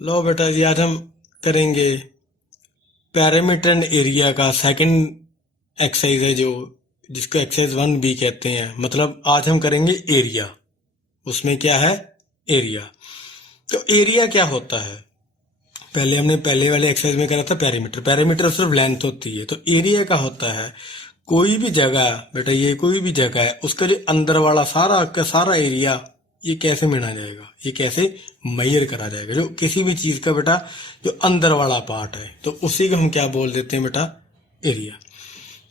लो बेटा जी, आज हम करेंगे पैरामीटर एंड एरिया का सेकंड एक्सरसाइज है, जो जिसको एक्सरसाइज 1B कहते हैं। मतलब आज हम करेंगे एरिया। उसमें क्या है? एरिया। तो एरिया क्या होता है? पहले हमने पहले वाले एक्सरसाइज में करा था पैरामीटर। पैरामीटर सिर्फ लेंथ होती है। तो एरिया का होता है कोई भी जगह, बेटा ये कोई भी जगह है, उसका जो अंदर वाला सारा का सारा एरिया, ये कैसे मिना जाएगा, ये कैसे मेजर करा जाएगा? जो किसी भी चीज का बेटा जो अंदर वाला पार्ट है, तो उसी को हम क्या बोल देते हैं बेटा? एरिया।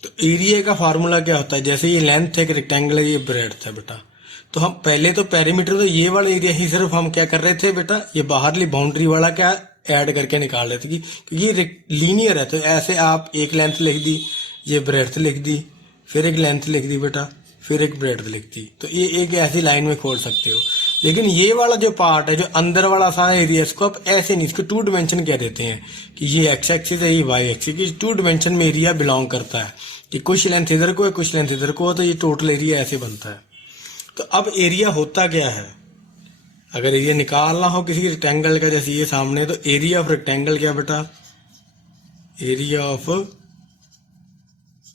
तो एरिया का फार्मूला क्या होता है? जैसे ये लेंथ है, एक रेक्टेंगल है, ये ब्रेड्थ है बेटा। तो हम पहले तो पेरीमीटर, तो ये वाला एरिया ही सिर्फ हम क्या कर रहे थे बेटा, ये बाहरली बाउंड्री वाला क्या ऐड करके निकाल रहे थे कि क्योंकि ये लीनियर है। तो ऐसे आप एक लेंथ लिख दी, ये ब्रेड्थ लिख दी, फिर एक लेंथ लिख दी बेटा, फिर एक ब्रेड्थ लिख दी, तो ये एक ऐसी लाइन में खोल सकते हो। लेकिन ये वाला जो पार्ट है, जो अंदर वाला सारा एरिया, इसको आप ऐसे नहीं, इसको टू डिमेंशन कह देते हैं कि ये एक्स एक्सिस है, ये वाई एक्सिस, की टू डिमेंशन में एरिया बिलोंग करता है कि कुछ लेंथ इधर को है, कुछ लेंथ इधर को हो, तो ये टोटल एरिया ऐसे बनता है। तो अब एरिया होता क्या है? अगर एरिया निकालना हो किसी रेक्टेंगल का, जैसे ये सामने, तो एरिया ऑफ रेक्टेंगल क्या बेटा? एरिया ऑफ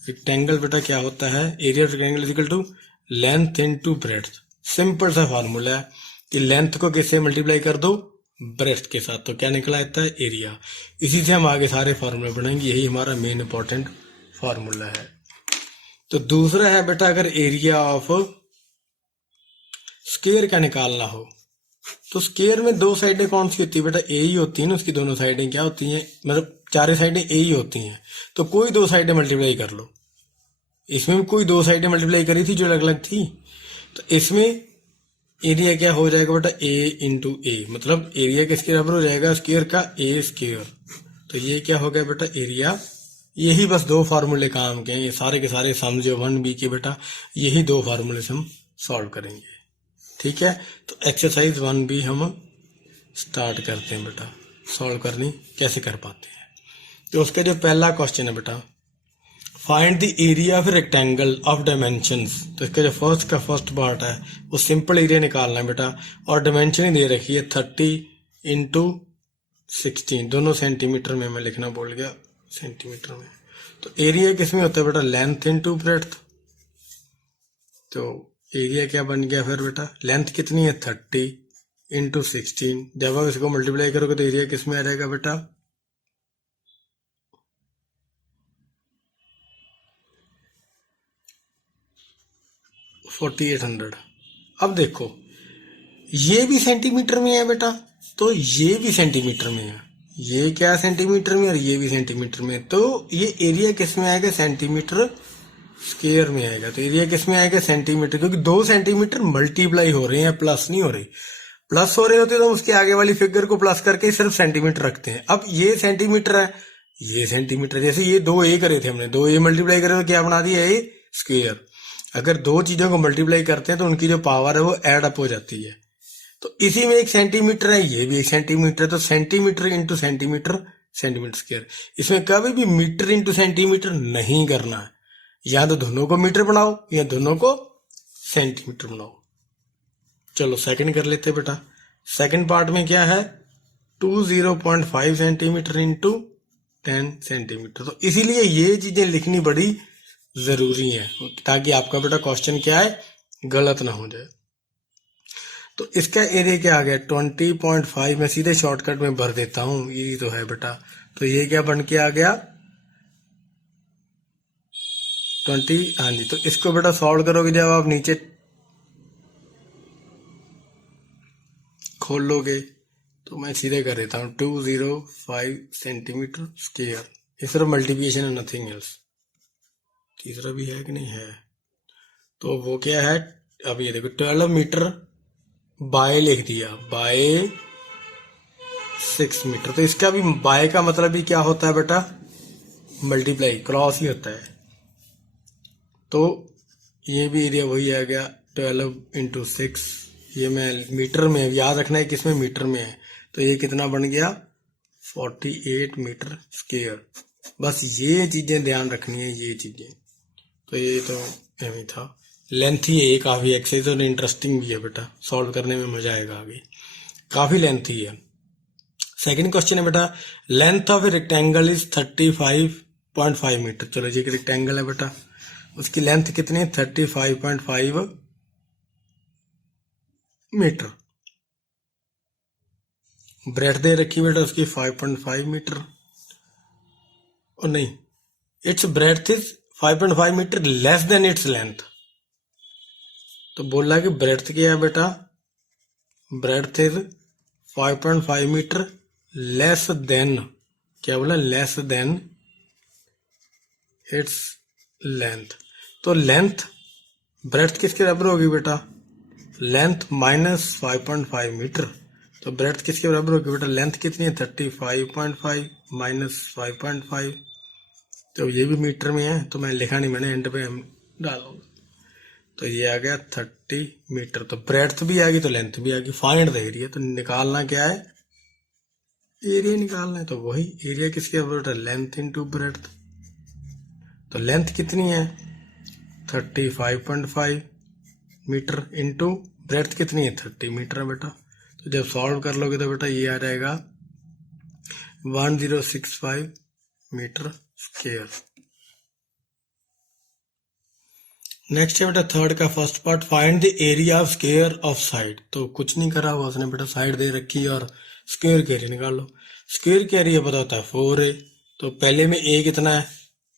रेक्टेंगल बेटा क्या होता है? Area of rectangle equal to length into breadth. Simple सा फॉर्मूला है कि लेंथ को किससे मल्टीप्लाई कर दो? ब्रेड्थ के साथ। तो क्या निकला आता है? एरिया। इसी से हम आगे सारे फार्मूले बनाएंगे, यही हमारा मेन इंपॉर्टेंट फार्मूला है। तो दूसरा है बेटा, अगर एरिया ऑफ स्क्वायर का निकालना हो, तो स्क्वायर में दो साइडें कौन सी होती है बेटा? ए ही होती है ना। उसकी दोनों साइडें क्या होती हैं? मतलब चारों साइडें ए ही होती हैं। तो कोई दो साइडें मल्टीप्लाई कर लो। इसमें भी कोई दो साइडें मल्टीप्लाई करी थी जो अलग अलग थी। तो इसमें एरिया क्या हो जाएगा बेटा? ए इंटू ए। मतलब एरिया किसके बराबर हो जाएगा? स्क्वायर का ए स्क्वायर। तो ये क्या हो गया बेटा? एरिया। यही बस दो फार्मूले काम के हैं, ये सारे के सारे समझो 1B के बेटा, यही दो फार्मूले से हम सॉल्व करेंगे। ठीक है, तो एक्सरसाइज 1B हम स्टार्ट करते हैं बेटा। सॉल्व करनी कैसे कर पाते हैं? तो उसका जो पहला क्वेश्चन है बेटा, find the area of rectangle of dimensions. तो इसका जो फर्स्ट पार्ट है वो सिंपल एरिया निकालना है बेटा, और डायमेंशन ही दे रखी है 30x16, दोनों सेंटीमीटर में, मैं लिखना भूल गया, सेंटीमीटर में। तो एरिया किस में होता है बेटा? Length into breadth. तो एरिया क्या बन गया फिर बेटा? लेंथ कितनी है? 30x16। जब आप इसको मल्टीप्लाई करोगे तो एरिया किस में आ जाएगा बेटा? 4800। अब देखो, ये भी सेंटीमीटर में है बेटा, तो ये भी सेंटीमीटर में है। ये क्या सेंटीमीटर में, और ये भी सेंटीमीटर में। तो ये एरिया किस में आएगा? सेंटीमीटर स्क्वायर में आएगा। तो एरिया किस में आएगा? सेंटीमीटर, क्योंकि 2 सेंटीमीटर मल्टीप्लाई हो रहे हैं, प्लस नहीं हो रही। प्लस हो रहे होते तो उसके आगे वाली फिगर को प्लस करके सिर्फ सेंटीमीटर रखते हैं। अब ये सेंटीमीटर है, ये सेंटीमीटर, जैसे ये 2A करे थे हमने, 2A मल्टीप्लाई करे तो क्या बना दिया? ए स्क्वायर। अगर दो चीजों को मल्टीप्लाई करते हैं तो उनकी जो पावर है वो एड अप हो जाती है। तो इसी में एक सेंटीमीटर है, ये भी एक सेंटीमीटर है, तो centimetre into centimetre, centimetre square. इसमें कभी भी मीटर इंटू सेंटीमीटर नहीं करना है। या तो दोनों को मीटर बनाओ या दोनों को सेंटीमीटर बनाओ। चलो सेकंड कर लेते बेटा। सेकंड पार्ट में क्या है? 20.5 सेंटीमीटर इंटू 10 सेंटीमीटर। तो इसीलिए ये चीजें लिखनी बड़ी जरूरी है, ताकि आपका बेटा क्वेश्चन क्या है, गलत ना हो जाए। तो इसका एरिया क्या आ गया? 20.5। मैं सीधे शॉर्टकट में भर देता हूं, यही तो है बेटा। तो ये क्या बन के आ गया? 20। हाँ जी, तो इसको बेटा सॉल्व करोगे जब आप नीचे खोल लोगे, तो मैं सीधे कर देता हूँ 205 सेंटीमीटर स्क्वायर। ये सिर्फ मल्टीप्लिकेशन है, नथिंग एल्स। तीसरा भी है कि नहीं है? तो वो क्या है? अब ये देखो 12 मीटर बाय लिख दिया, बाय 6 मीटर। तो इसका भी बाय का मतलब भी क्या होता है बेटा? मल्टीप्लाई, क्रॉस ही होता है। तो ये भी एरिया वही आ गया 12 इंटू 6। ये मैं मीटर में, याद रखना है किसमें? मीटर में है। तो ये कितना बन गया? 48 मीटर स्क्वायर। बस ये चीजें ध्यान रखनी है, ये चीजें। तो ये तो एवं था। लेंथ ही है काफी, एक्सरसाइज और इंटरेस्टिंग भी है बेटा, सॉल्व करने में मजा आएगा आगे। काफी लेंथ ही है। सेकंड क्वेश्चन है बेटा, length of a rectangle is 35.5 metre. चलो जी, एक रेक्टेंगल है बेटा, उसकी लेंथ कितनी है? 35.5 मीटर। ब्रेथ दे रखी बेटा उसकी 5.5 मीटर, और नहीं, its breadth is 5.5 metre less than its length. तो बोला कि ब्रेथ क्या है बेटा? Breadth is 5.5 metre less than, क्या बोला? Less than its length. तो लेंथ ब्रेथ किसके बराबर होगी बेटा? Length minus 5.5 metre. तो ब्रेथ किसके बराबर होगी बेटा? लेंथ कितनी है? 35.5 माइनस 5.5। तो ये भी मीटर में है, तो मैं लिखा नहीं, मैंने एंड पे हम डालूंगा। तो ये आ गया 30 मीटर। तो ब्रेथ भी आ गई तो लेंथ भी आ गई। फाइंड द एरिया, तो निकालना क्या है? एरिया निकालना है। तो वही एरिया किसके बराबर? Length into breadth. तो लेंथ कितनी है? 35.5 मीटर इंटू ब्रेथ कितनी है? 30 मीटर है बेटा। तो जब सॉल्व कर लोगे तो बेटा ये आ जाएगा 1065 मीटर स्क्वायर। नेक्स्ट है बेटा थर्ड का first part, find the area of square of side. तो कुछ नहीं करा हुआ उसने बेटा, साइड दे रखी और स्क्वायर का एरिया निकाल लो। स्क्वायर का एरिया पता होता है 4a। तो पहले में a कितना है?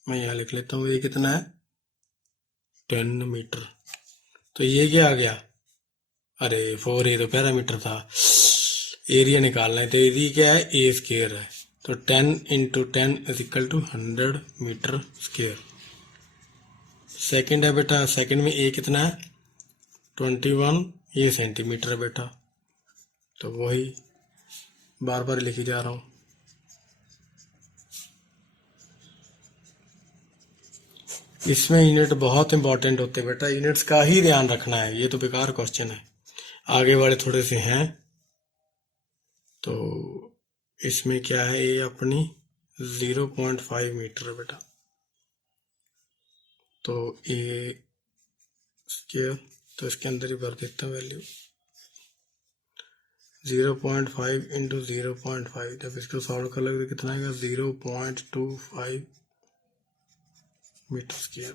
मैं यहाँ लिख लेता हूँ, a कितना है? 10 मीटर। तो ये क्या आ गया? अरे 4a तो पैरामीटर था, एरिया निकालना है। तो एरिया क्या है? a स्क्वायर है। तो 10 into 10 is equal to 100 metre square. Second है बेटा, सेकंड में a कितना है? 21, ये सेंटीमीटर है बेटा। तो वही बार बार लिखी जा रहा हूँ। इसमें यूनिट बहुत इंपॉर्टेंट होते हैं बेटा, यूनिट्स का ही ध्यान रखना है। ये तो बेकार क्वेश्चन है, आगे वाले थोड़े से हैं। तो इसमें क्या है? ये अपनी 0.5 मीटर है बेटा। तो ये स्क्वायर, तो इसके अंदर ही भर देता हूँ वैल्यू। 0.5 इंटू 0.5, जब इसको सॉल्व कर लोगे तो कितना आएगा? 0.25 मीटर स्क्वायर।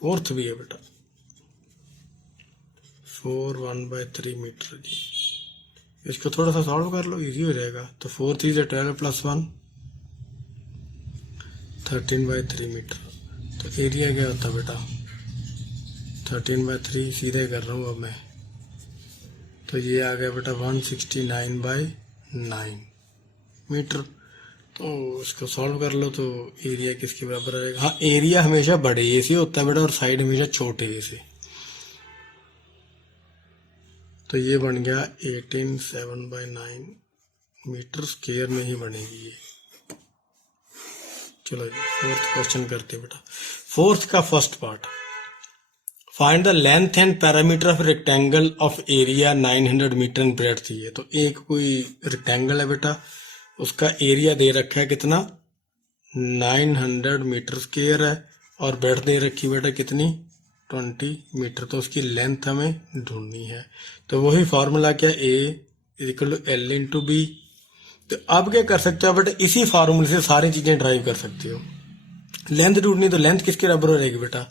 फोर्थ भी है बेटा, 4 1/3 मीटर जी। इसको थोड़ा सा सॉल्व कर लो, इजी हो जाएगा। तो 4 3 12 प्लस 1 13/3 मीटर। तो एरिया क्या होता है बेटा? 13/3 सीधे कर रहा हूँ अब मैं। तो ये आ गया बेटा 169/9 मीटर। तो इसको सॉल्व कर लो तो एरिया किसके बराबर आ जाएगा? हाँ, एरिया हमेशा बड़े ए से होता है बेटा और साइड हमेशा छोटे ए से। तो ये बन गया 18/7/9 मीटर स्क्वायर में ही बनेगी ये। चलो जी फोर्थ क्वेश्चन करते हैं बेटा। फोर्थ का first part, find the length and parameter of rectangle of area 900 metre in breadth. है तो एक कोई रेक्टेंगल है बेटा, उसका एरिया दे रखा है कितना? 900 मीटर स्क्वायर है, और ब्रेड्थ दे रखी बेटा कितनी? 20 मीटर। तो उसकी लेंथ हमें ढूंढनी है। तो वही फॉर्मूला क्या? A is equal to L into B. तो अब क्या कर सकते हो बेटा? इसी फार्मूले से सारी चीजें ड्राइव कर सकते हो। लेंथ ढूंढनी, तो लेंथ किसके बराबर हो जाएगी बेटा?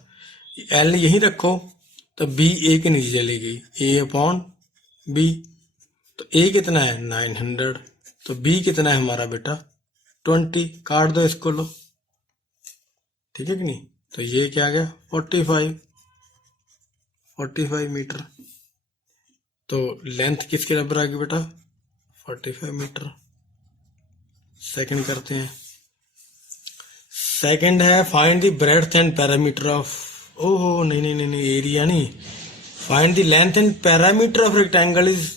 एल यही रखो, तो बी ए के नीचे चली गई, ए अपॉन बी। तो ए कितना है? 900। तो बी कितना है हमारा बेटा? 20। काट दो इसको, लो, ठीक है कि नहीं? तो ये क्या आ गया? 45 मीटर। तो लेंथ किसके बराबर आ गई बेटा? 45 मीटर। सेकंड करते हैं। सेकंड है find the breadth and parameter of, ओहो नहीं नहीं नहीं नहीं, एरिया नहीं, find the length and parameter of rectangle is,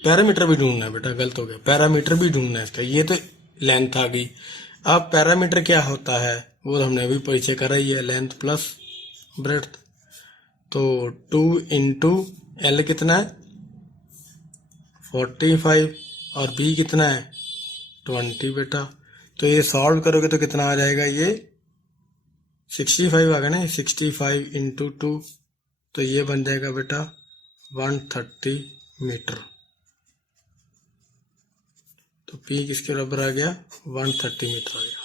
parameter भी ढूंढना है बेटा, गलत हो गया, पैरामीटर भी ढूंढना है इसका। ये तो लेंथ आ गई। अब पैरामीटर क्या होता है वो हमने अभी परिचय करा ही है, लेंथ प्लस ब्रेड्थ। तो 2 इंटू एल कितना है? 45, और बी कितना है? 20 बेटा। तो ये सॉल्व करोगे तो कितना आ जाएगा? ये 65 आ गया ना, 65 इंटू 2। तो ये बन जाएगा बेटा 130 मीटर। तो P किसके बराबर आ गया, 130 मीटर आ गया।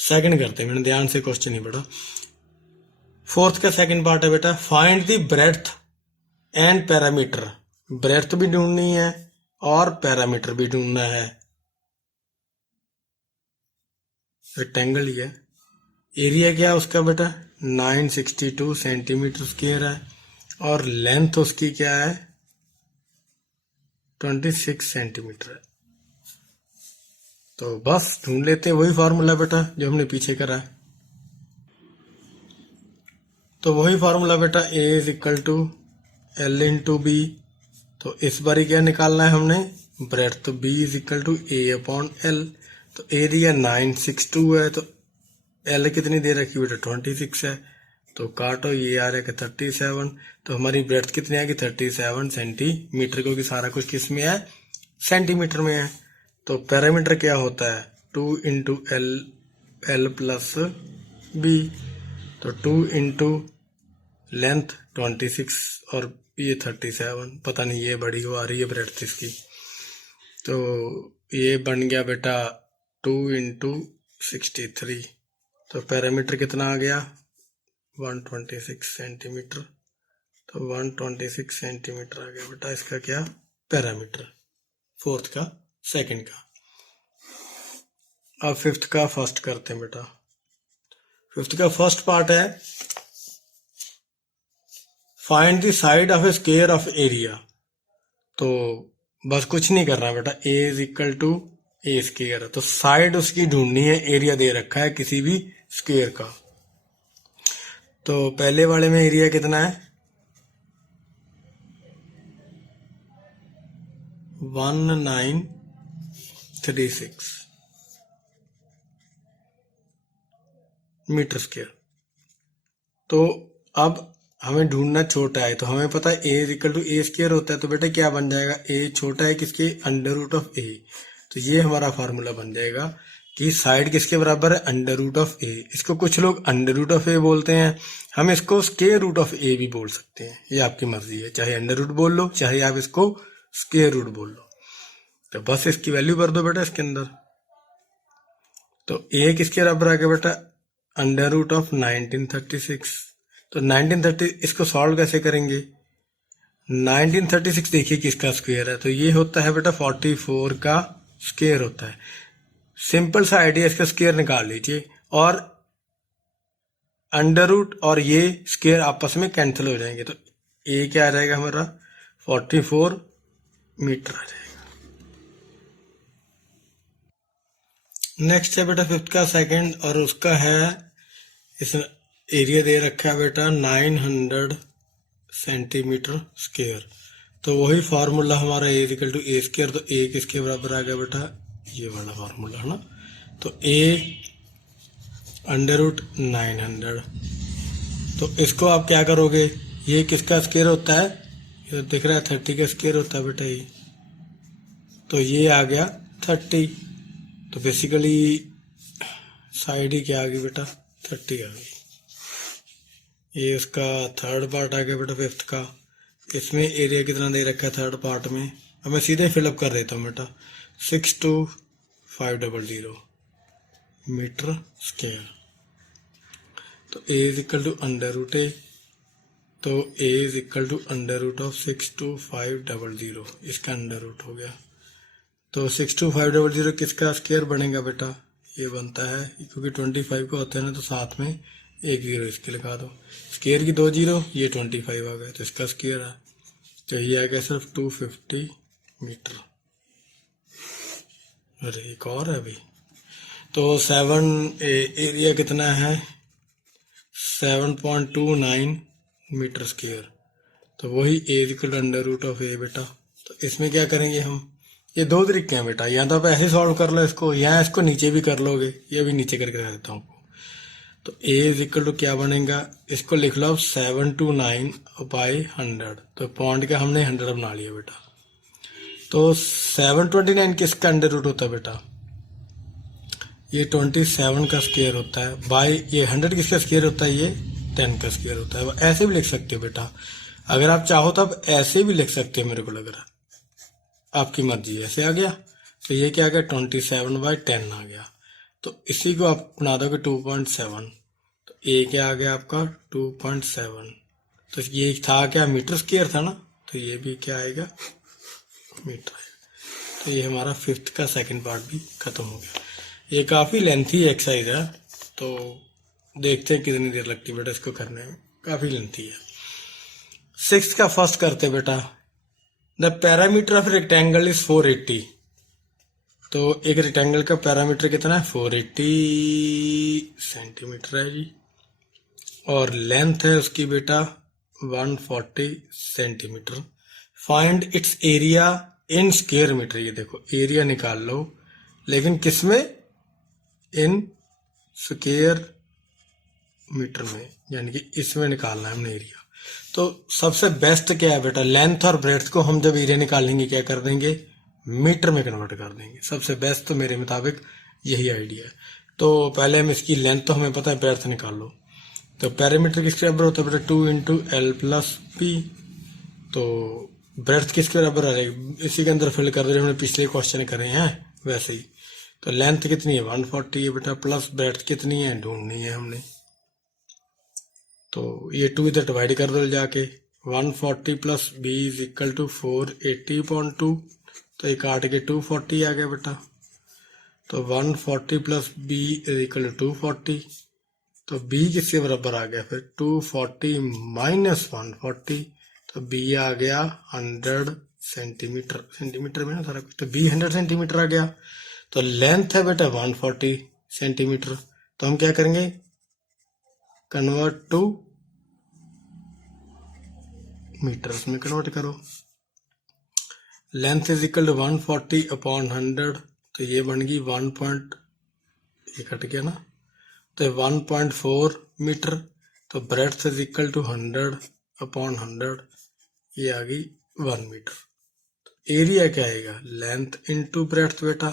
सेकंड करते हैं, मैंने ध्यान से क्वेश्चन नहीं पढ़ा। फोर्थ का सेकंड पार्ट है बेटा, find the breadth and parameter. Breadth भी ढूंढनी है और पैरामीटर भी ढूंढना है। रेक्टेंगल ही है। एरिया क्या है उसका बेटा, 962 सेंटीमीटर स्क्वायर है और लेंथ उसकी क्या है, 26 सेंटीमीटर है। तो बस ढूंढ लेते हैं, वही फार्मूला बेटा जो हमने पीछे करा है। तो वही फार्मूला बेटा, A is equal to L into B. तो इस बारी क्या निकालना है हमने, ब्रेड्थ। तो B is equal to A upon L। तो एरिया 962 है, तो L कितनी दे रखी बेटा, 26 है। तो काटो, ये आ रहा है 37। तो हमारी ब्रेड्थ कितनी आएगी, 37 सेंटीमीटर, क्योंकि सारा कुछ किस में है, सेंटीमीटर में है। तो पैरामीटर क्या होता है, 2 इंटू L प्लस बी। तो 2 इंटू लेंथ 26 और ये 37, पता नहीं ये बड़ी हो आ रही है ब्रेड्थ इसकी। तो ये बन गया बेटा 2 इंटू 63। तो पैरामीटर कितना आ गया, 126 सेंटीमीटर। तो 126 सेंटीमीटर आ गया बेटा इसका क्या, पैरामीटर, फोर्थ का सेकंड का। अब फिफ्थ का फर्स्ट करते हैं बेटा। फिफ्थ का फर्स्ट पार्ट है, find the side of a square of area. तो बस कुछ नहीं करना बेटा, A is equal to A square है। तो साइड उसकी ढूंढनी है, एरिया दे रखा है किसी भी स्क्वायर का। तो पहले वाले में एरिया कितना है, 1936 मीटर स्क्वायर। तो अब हमें ढूंढना छोटा है, तो हमें पता है A is equal to A square होता है। तो बेटा क्या बन जाएगा, A छोटा है किसके, अंडर रूट ऑफ A। तो ये हमारा फार्मूला बन जाएगा कि साइड किसके बराबर है, अंडर रूट ऑफ A। इसको कुछ लोग अंडर रूट ऑफ A बोलते हैं, हम इसको स्क्वायर रूट ऑफ A भी बोल सकते हैं, ये आपकी मर्जी है, चाहे अंडर रूट बोल लो, चाहे आप इसको स्क्वायर रूट बोल लो। तो बस इसकी वैल्यू भर दो बेटा इसके अंदर। तो A किसके बराबर आ गया बेटा, अंडर रूट ऑफ 1936। तो 1930 इसको सॉल्व कैसे करेंगे, 1936 देखिए किसका स्क्वायर है, तो ये होता है बेटा 44 का स्क्वायर होता है। सिंपल सा आइडिया, इसका स्क्वायर निकाल लीजिए और अंडर रूट और ये स्क्वायर आपस में कैंसिल हो जाएंगे। तो A क्या आ जाएगा हमारा, 44 मीटर आ जाएगा। नेक्स्ट है बेटा फिफ्थ का सेकंड, और उसका है, इस एरिया दे रखा है बेटा 900 सेंटीमीटर स्क्वायर। तो वही फार्मूला हमारा A equal to A square. तो A किसके बराबर आ गया बेटा, ये वाला फार्मूला है ना। तो A अंडर रूट 900। तो इसको आप क्या करोगे, ये किसका स्क्वायर होता है, ये दिख रहा है 30 का स्क्वायर होता है बेटा ये। तो ये आ गया 30। तो बेसिकली साइड ही क्या आ गई बेटा, 30 आ गई। ये उसका थर्ड पार्ट आ गया बेटा फिफ्थ का। इसमें एरिया कितना दे रखा है थर्ड पार्ट में, अब मैं सीधे फिलअप कर देता हूँ बेटा, 62500 मीटर स्क्वायर। तो A is equal to under root A। तो A is equal to under root of 62500, इसका अंडर रूट हो गया। तो 62500 किसका स्क्वायर बनेगा बेटा, ये बनता है, क्योंकि 25 का होता है ना, तो साथ में एक जीरो इसके लगा दो, स्क्वायर की 2 जीरो, ये 25 आ गया, तो इसका स्क्वायर है। तो ये आ गया सिर्फ 250 मीटर। अरे एक और है अभी। तो 7 एरिया कितना है, 7.29 मीटर स्क्वायर। तो वही A equal under root of A बेटा। तो इसमें क्या करेंगे हम, ये दो तरीके हैं बेटा, या तो आप ऐसे सॉल्व कर लो इसको, या इसको नीचे भी कर लोगे, ये भी नीचे करके दिखा देता हूँ आपको। तो A इज इक्वल टू क्या बनेगा, इसको लिख लो 729/100। तो पॉइंट का हमने 100 बना लिया बेटा। तो 729 किसका अंडर रूट होता है बेटा, ये 27 का स्क्वायर होता है, बाई ये 100 किसका स्क्वायर होता है, ये 10 का स्क्वायर होता है। ऐसे भी लिख सकते हो बेटा, अगर आप चाहो तो आप ऐसे भी लिख सकते हो, मेरे को लग रहा है आपकी मर्जी है। ऐसे आ गया तो ये क्या आ गया 27/10 आ गया। तो इसी को आप बना दोगे 2.7, तो ए क्या आ गया आपका 2.7। तो ये था क्या मीटर स्क्वायर था ना, तो ये भी क्या आएगा मीटर। तो ये हमारा फिफ्थ का सेकंड पार्ट भी खत्म हो गया। ये काफ़ी लेंथी एक्सरसाइज है, तो देखते हैं कितनी देर लगती है बेटा इसको करने में, काफ़ी लेंथी है। सिक्स का फर्स्ट करते बेटा। The parameter of rectangle is 480। तो एक रेक्टेंगल का पैरामीटर कितना है 480 सेंटीमीटर है जी, और लेंथ है उसकी बेटा 140 centimetre. Find its area in square metre. ये देखो एरिया निकाल लो, लेकिन किसमें, इन स्क्वायर मीटर में, यानी कि इसमें निकालना है हमने एरिया। तो सबसे बेस्ट क्या है बेटा, लेंथ और ब्रेड्थ को हम जब एरिया निकालेंगे क्या कर देंगे, मीटर में कन्वर्ट कर देंगे। सबसे बेस्ट तो मेरे मुताबिक यही आइडिया है। तो पहले हम इसकी लेंथ तो हमें पता है, ब्रेड्थ निकाल लो। तो पैरामीटर किसके बराबर होता है बेटा 2 × L+P। तो ब्रेड्थ किसके बराबर आ जाएगी, इसी के अंदर फिल कर दो, हमने पिछले क्वेश्चन करे हैं वैसे ही। तो लेंथ कितनी है 140 है बेटा, प्लस ब्रेड्थ कितनी है ढूंढनी है हमने। तो ये 2 इधर डिवाइड कर दो जाके, 140 + b = 480/2। तो ये काट के 240 आ गया बेटा। तो 140 + b = 240। तो b किसके बराबर आ गया फिर 240 - 140। तो b आ गया 100 सेंटीमीटर, सेंटीमीटर में ना सारा कुछ, तो b 100 सेंटीमीटर आ गया। तो लेंथ है बेटा 140 सेंटीमीटर। तो हम क्या करेंगे, कन्वर्ट टू मीटर्स में कन्वर्ट करो। Length is equal to 140/100। तो ये बन गई 1. ये कट गया ना, तो 1.4 मीटर। तो ब्रेड्थ इज इक्वल टू 100/100, ये आ गई 1 मीटर। तो एरिया क्या आएगा, लेंथ इंटू ब्रेड्थ बेटा।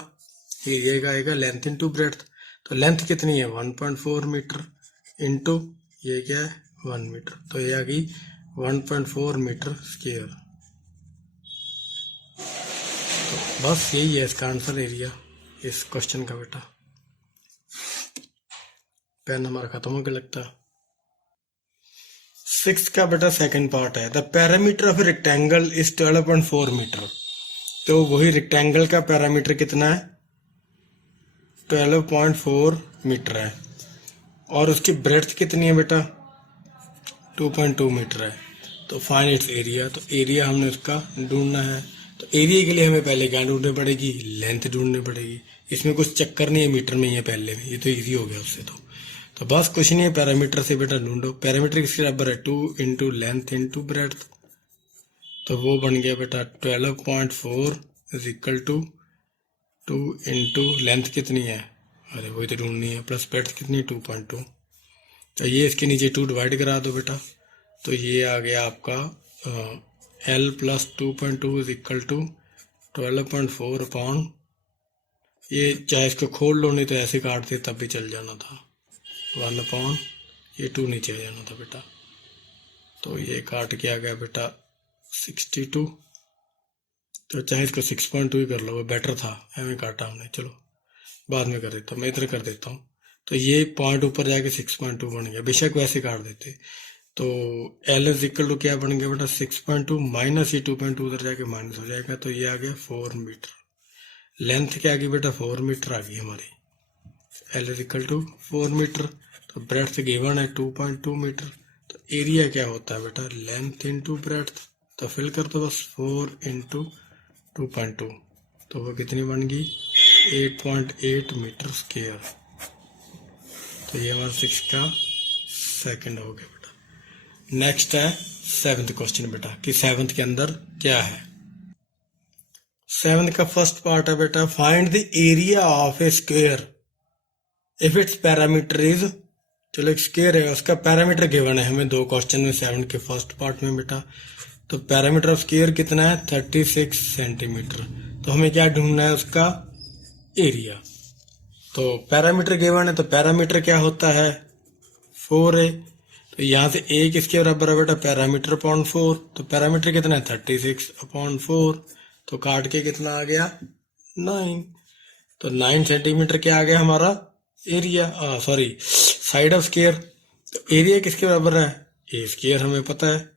एरिया का आएगा लेंथ इंटू ब्रेड्थ। तो लेंथ कितनी है 1.4 मीटर इंटू ये क्या है 1 मीटर। तो ये आ गई 1.4 मीटर स्क्वायर। तो बस यही है इसका आंसर, एरिया इस क्वेश्चन का बेटा। पेन हमारा खत्म हो गया लगता। 6 का बेटा सेकंड पार्ट है। The parameter of rectangle is 12.4 metre. तो वही रेक्टेंगल का पैरामीटर कितना है 12.4 मीटर है, और उसकी ब्रेड्थ कितनी है बेटा 2.2 मीटर है। तो फाइंड इट्स एरिया। तो एरिया हमने उसका ढूंढना है। तो एरिया के लिए हमें पहले क्या ढूंढनी पड़ेगी, लेंथ ढूंढनी पड़ेगी। इसमें कुछ चक्कर नहीं है, मीटर में ही है पहले में, ये तो इजी हो गया उससे। तो बस कुछ नहीं है, पैरामीटर से बेटा ढूंढो। पैरामीटर किसके बराबर है 2 × लेंथ इंटू ब्रेड्थ। तो वो बन गया बेटा 12.4 = 2 × लेंथ कितनी है, अरे वही तो ढूंढनी है, प्लस ब्रेड्थ कितनी है 2.2। तो ये इसके नीचे 2 डिवाइड करा दो बेटा। तो ये आ गया आपका L + 2.2 = 12.4 ये चाहे इसको खोल लो, नहीं तो ऐसे काटते तब भी चल जाना था, 1 ये 2 नीचे आ जाना था बेटा। तो ये काट के आ गया बेटा 62। तो चाहे इसको 6.2 ही कर लो, वो बेटर था, एवं काटा हमने। चलो बाद में कर देता हूँ, मैं इधर कर देता हूँ। तो ये पॉइंट ऊपर जाके 6.2 बन गया, बेशक वैसे काट देते। तो L = क्या बन गया बेटा 6.2 माइनस ये 2.2 उधर जाके माइनस हो जाएगा। तो ये आ गया 4 मीटर। लेंथ क्या आ गई बेटा 4 मीटर आ गई हमारी। L = 4 metre. तो ब्रेड्थ गिवन है 2.2 मीटर। तो एरिया क्या होता है बेटा लेंथ इंटू ब्रेड्थ। तो फिल कर दो बस 4 × 2.2। तो वो कितनी बन गई 8.8 मीटर स्क्वायर। तो ये हमारा 6 का सेकंड हो गया बेटा। नेक्स्ट है 7th क्वेश्चन बेटा, कि 7th के अंदर क्या है। 7th का फर्स्ट पार्ट है बेटा, find the area of a square if it's parameter is. चलो एक स्क्वायर है, उसका पैरामीटर गिवन है हमें 2 क्वेश्चन में 7 के फर्स्ट पार्ट में बेटा। तो पैरामीटर ऑफ स्क्वायर कितना है 36 सेंटीमीटर। तो हमें क्या ढूंढना है उसका एरिया। तो पैरामीटर गिवन है, तो पैरामीटर क्या होता है 4 है। तो यहाँ से a किसके बराबर है बेटा पैरामीटर अपॉन 4। तो पैरामीटर कितना है 36/4। तो काट के कितना आ गया 9। तो 9 सेंटीमीटर क्या आ गया हमारा area, sorry side of square. तो एरिया किसके बराबर है, ए स्क्वायर हमें पता है,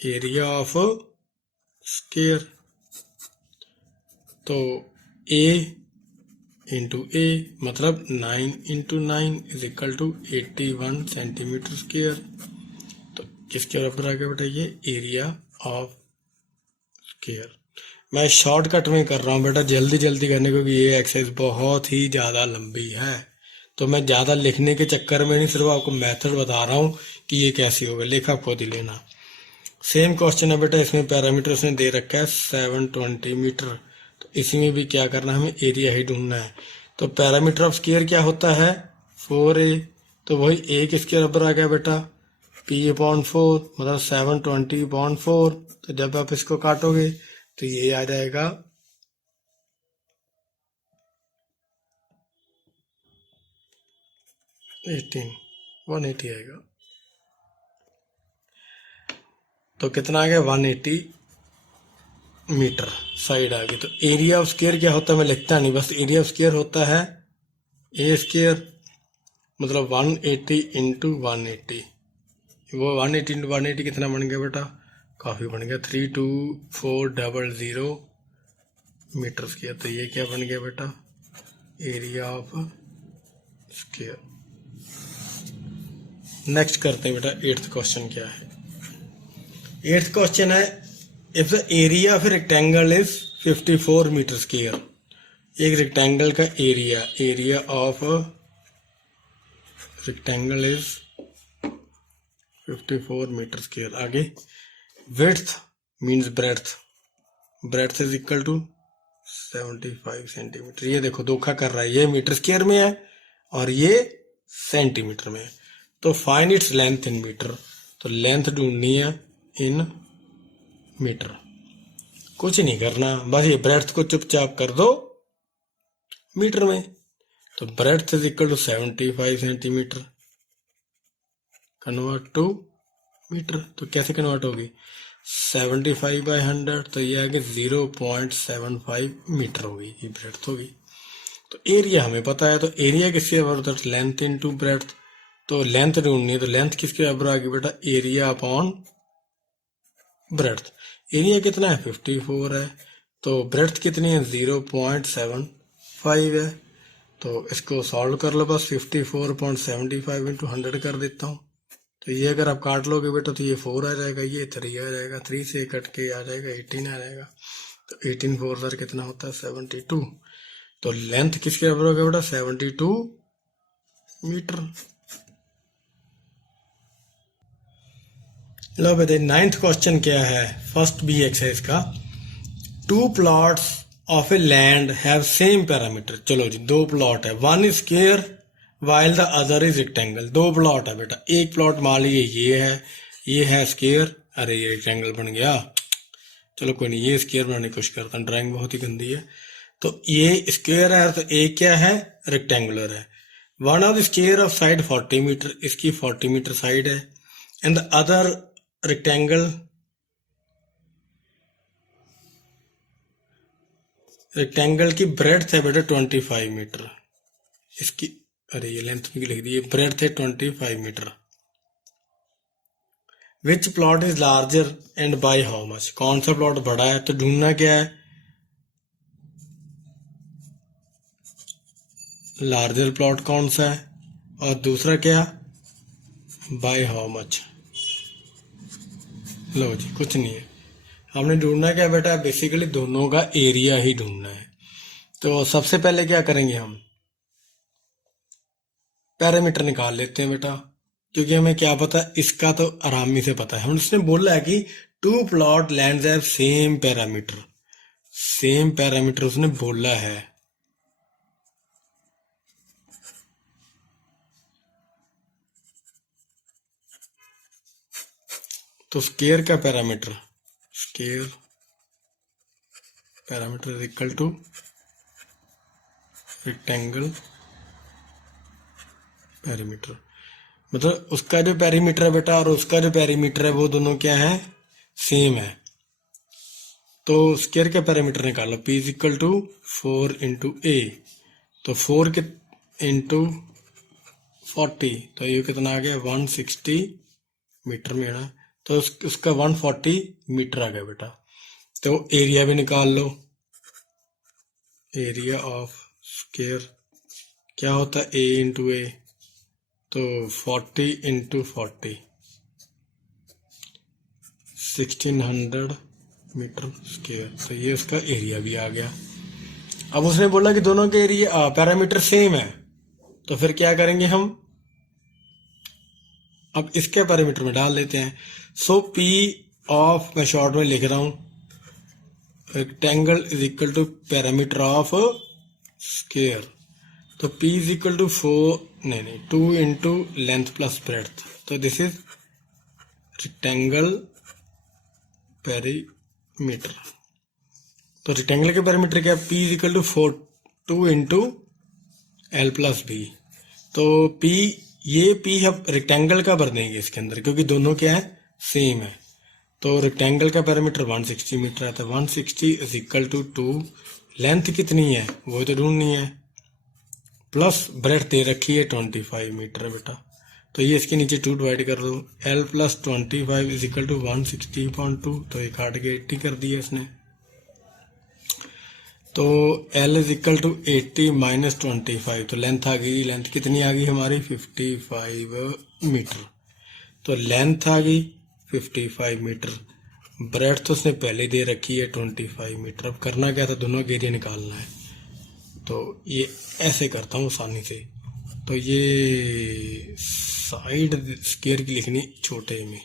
एरिया ऑफ स्क्वायर। तो ए इंटू ए मतलब 9 into 9 is equal to 81 centimetre square. तो किसके बराबर आ गया बेटा, ये एरिया ऑफ स्क्वायर। मैं शॉर्टकट में कर रहा हूँ बेटा, जल्दी जल्दी करने, क्योंकि ये एक्सरसाइज बहुत ही ज़्यादा लंबी है। तो मैं ज़्यादा लिखने के चक्कर में नहीं, सिर्फ आपको मेथड बता रहा हूँ कि ये कैसे होगा, लेखा खुद ही लेना। सेम क्वेश्चन है बेटा, इसमें पैरामीटर उसने दे रखा है 720 मीटर। तो इसी में भी क्या करना है, हमें एरिया ही ढूंढना है। तो पैरामीटर ऑफ स्क्वायर क्या होता है, 4a। तो वही a किसके बराबर आ गया बेटा, p/4, मतलब 720/4। तो जब आप इसको काटोगे तो ये आ जाएगा 180 आएगा। तो कितना आ गया, 180 मीटर साइड आ गई। तो एरिया ऑफ स्क्वायर क्या होता है, मैं लिखता नहीं, बस एरिया ऑफ स्क्वायर होता है ए स्क्वायर, मतलब 180 इंटू 180। वो 180 इंटू 180 कितना बन गया बेटा, काफ़ी बन गया, 32400 मीटर स्क्वायर। तो ये क्या बन गया बेटा, एरिया ऑफ स्क्वायर। नेक्स्ट करते हैं बेटा, 8th क्वेश्चन क्या है। 8th क्वेश्चन है, if the area of rectangle is 54 metre square. एक रेक्टेंगल का area, area of rectangle is 54 metre square. आगे width means breadth, breadth is equal to 75 centimetre. ये देखो धोखा कर रहा है, ये मीटर स्क्वायर में है और ये सेंटीमीटर में है। तो find its length in metre. तो लेंथ ढूंढनी है इन मीटर। कुछ नहीं करना, बस ये ब्रेड्थ को चुपचाप कर दो मीटर में। तो breadth is equal to 75 centimetre, convert to metre. तो कैसे कन्वर्ट होगी, 75/100, तो ये आगे 0.75 मीटर होगी, ये ब्रेड्थ होगी। तो एरिया हमें पता है, तो एरिया किसके बराबर होता है, लेंथ इनटू ब्रेड्थ। तो लेंथ ढूंढनी है, तो लेंथ किसके बराबर आ गई बेटा, एरिया अपॉन ब्रेड्थ। एरिया कितना है, 54 है, तो ब्रेड्थ कितनी है, 0.75 है। तो इसको सॉल्व कर लो, बस 54.75 इंटू 100 कर देता हूँ। तो ये अगर आप काट लोगे बेटा तो ये 4 आ जाएगा, ये 3 आ जाएगा, 3 से कट के आ जाएगा 18 आ जाएगा। तो 18 4 सर कितना होता है, 72। तो लेंथ किसके बराबर होगा बेटा, 72 मीटर। लो बेटे 9th क्वेश्चन क्या है, फर्स्ट बी एक्सरसाइज का। 2 plots of a land have same parameter. चलो जी, 2 प्लॉट है, one is square while the other is rectangle. 2 plot है बेटा, एक प्लॉट मान लीजिए ये है स्क्वायर, अरे ये रेक्टेंगल बन गया। चलो कोई नहीं, ये स्क्वायर बनाने की कोशिश करता हूँ, ड्राइंग बहुत ही गंदी है। तो ये स्क्वायर है, तो एक क्या है, रेक्टेंगुलर है। One of the square of side 40 metre, इसकी 40 मीटर साइड है। एंड द अदर रेक्टेंगल की ब्रेड्थ है बेटा 25 मीटर, इसकी, अरे ये लेंथ भी लिख दी, ब्रेड्थ है 25 metre. Which plot is larger and by how much. कौन सा प्लॉट बड़ा है, तो ढूंढना क्या है, लार्जर प्लॉट कौन सा है, और दूसरा क्या, बाय हाउ मच। लो जी, कुछ नहीं है, हमने ढूंढना क्या बेटा, बेसिकली दोनों का एरिया ही ढूंढना है। तो सबसे पहले क्या करेंगे, हम पैरामीटर निकाल लेते हैं बेटा, क्योंकि हमें क्या पता, इसका तो आरामी से पता है। हम उसने बोला है कि 2 plot lands have same parameter, same parameter उसने बोला है। तो स्क्वायर का parameter, square parameter is equal to rectangle parameter, मतलब उसका जो पैरामीटर है बेटा और उसका जो पैरामीटर है वो दोनों क्या है, सेम है। तो स्क्वायर का पैरामीटर निकालो, P is equal to 4 into A, तो 4 के इंटू 40, तो ये कितना आ गया 160 मीटर में है ना, तो उसका 140 मीटर आ गया बेटा। तो एरिया भी निकाल लो, एरिया ऑफ स्क्वायर क्या होता है ए इंटू ए, तो 40 इंटू 40 1600 मीटर स्क्वायर, तो ये उसका एरिया भी आ गया। अब उसने बोला कि दोनों के एरिया पैरामीटर सेम है, तो फिर क्या करेंगे हम, अब इसके पैरामीटर में डाल लेते हैं। सो पी ऑफ, मैं शॉर्ट में लिख रहा हूं, rectangle is equal to parameter of square, तो P is equal to 2 into length plus breadth, तो दिस इज रेक्टेंगल पेरीमीटर। तो रेक्टेंगल के पैरामीटर क्या, P is equal to 2 into L plus B, तो P, ये P हम rectangle का भर देंगे इसके अंदर, क्योंकि दोनों क्या है सेम है। तो रेक्टेंगल का पैरामीटर 160 मीटर आता है, 160 इज इक्वल टू 2, लेंथ कितनी है वो तो ढूंढनी है, प्लस ब्रेड्थ दे रखी है 25 मीटर बेटा, तो ये इसके नीचे 2 डिवाइड कर दो, L plus 25 is equal to 160.2, तो ये काट के 80 कर दिया इसने, तो L is equal to 80 minus 25, तो लेंथ आ गई, लेंथ कितनी आ गई हमारी 55 मीटर, तो लेंथ आ गई 55 मीटर, ब्रेड्थ तो उसने पहले दे रखी है 25 मीटर। अब करना क्या था, दोनों के एरिया निकालना है, तो ये ऐसे करता हूँ आसानी से, तो ये साइड स्क्वायर की लिखनी छोटे में,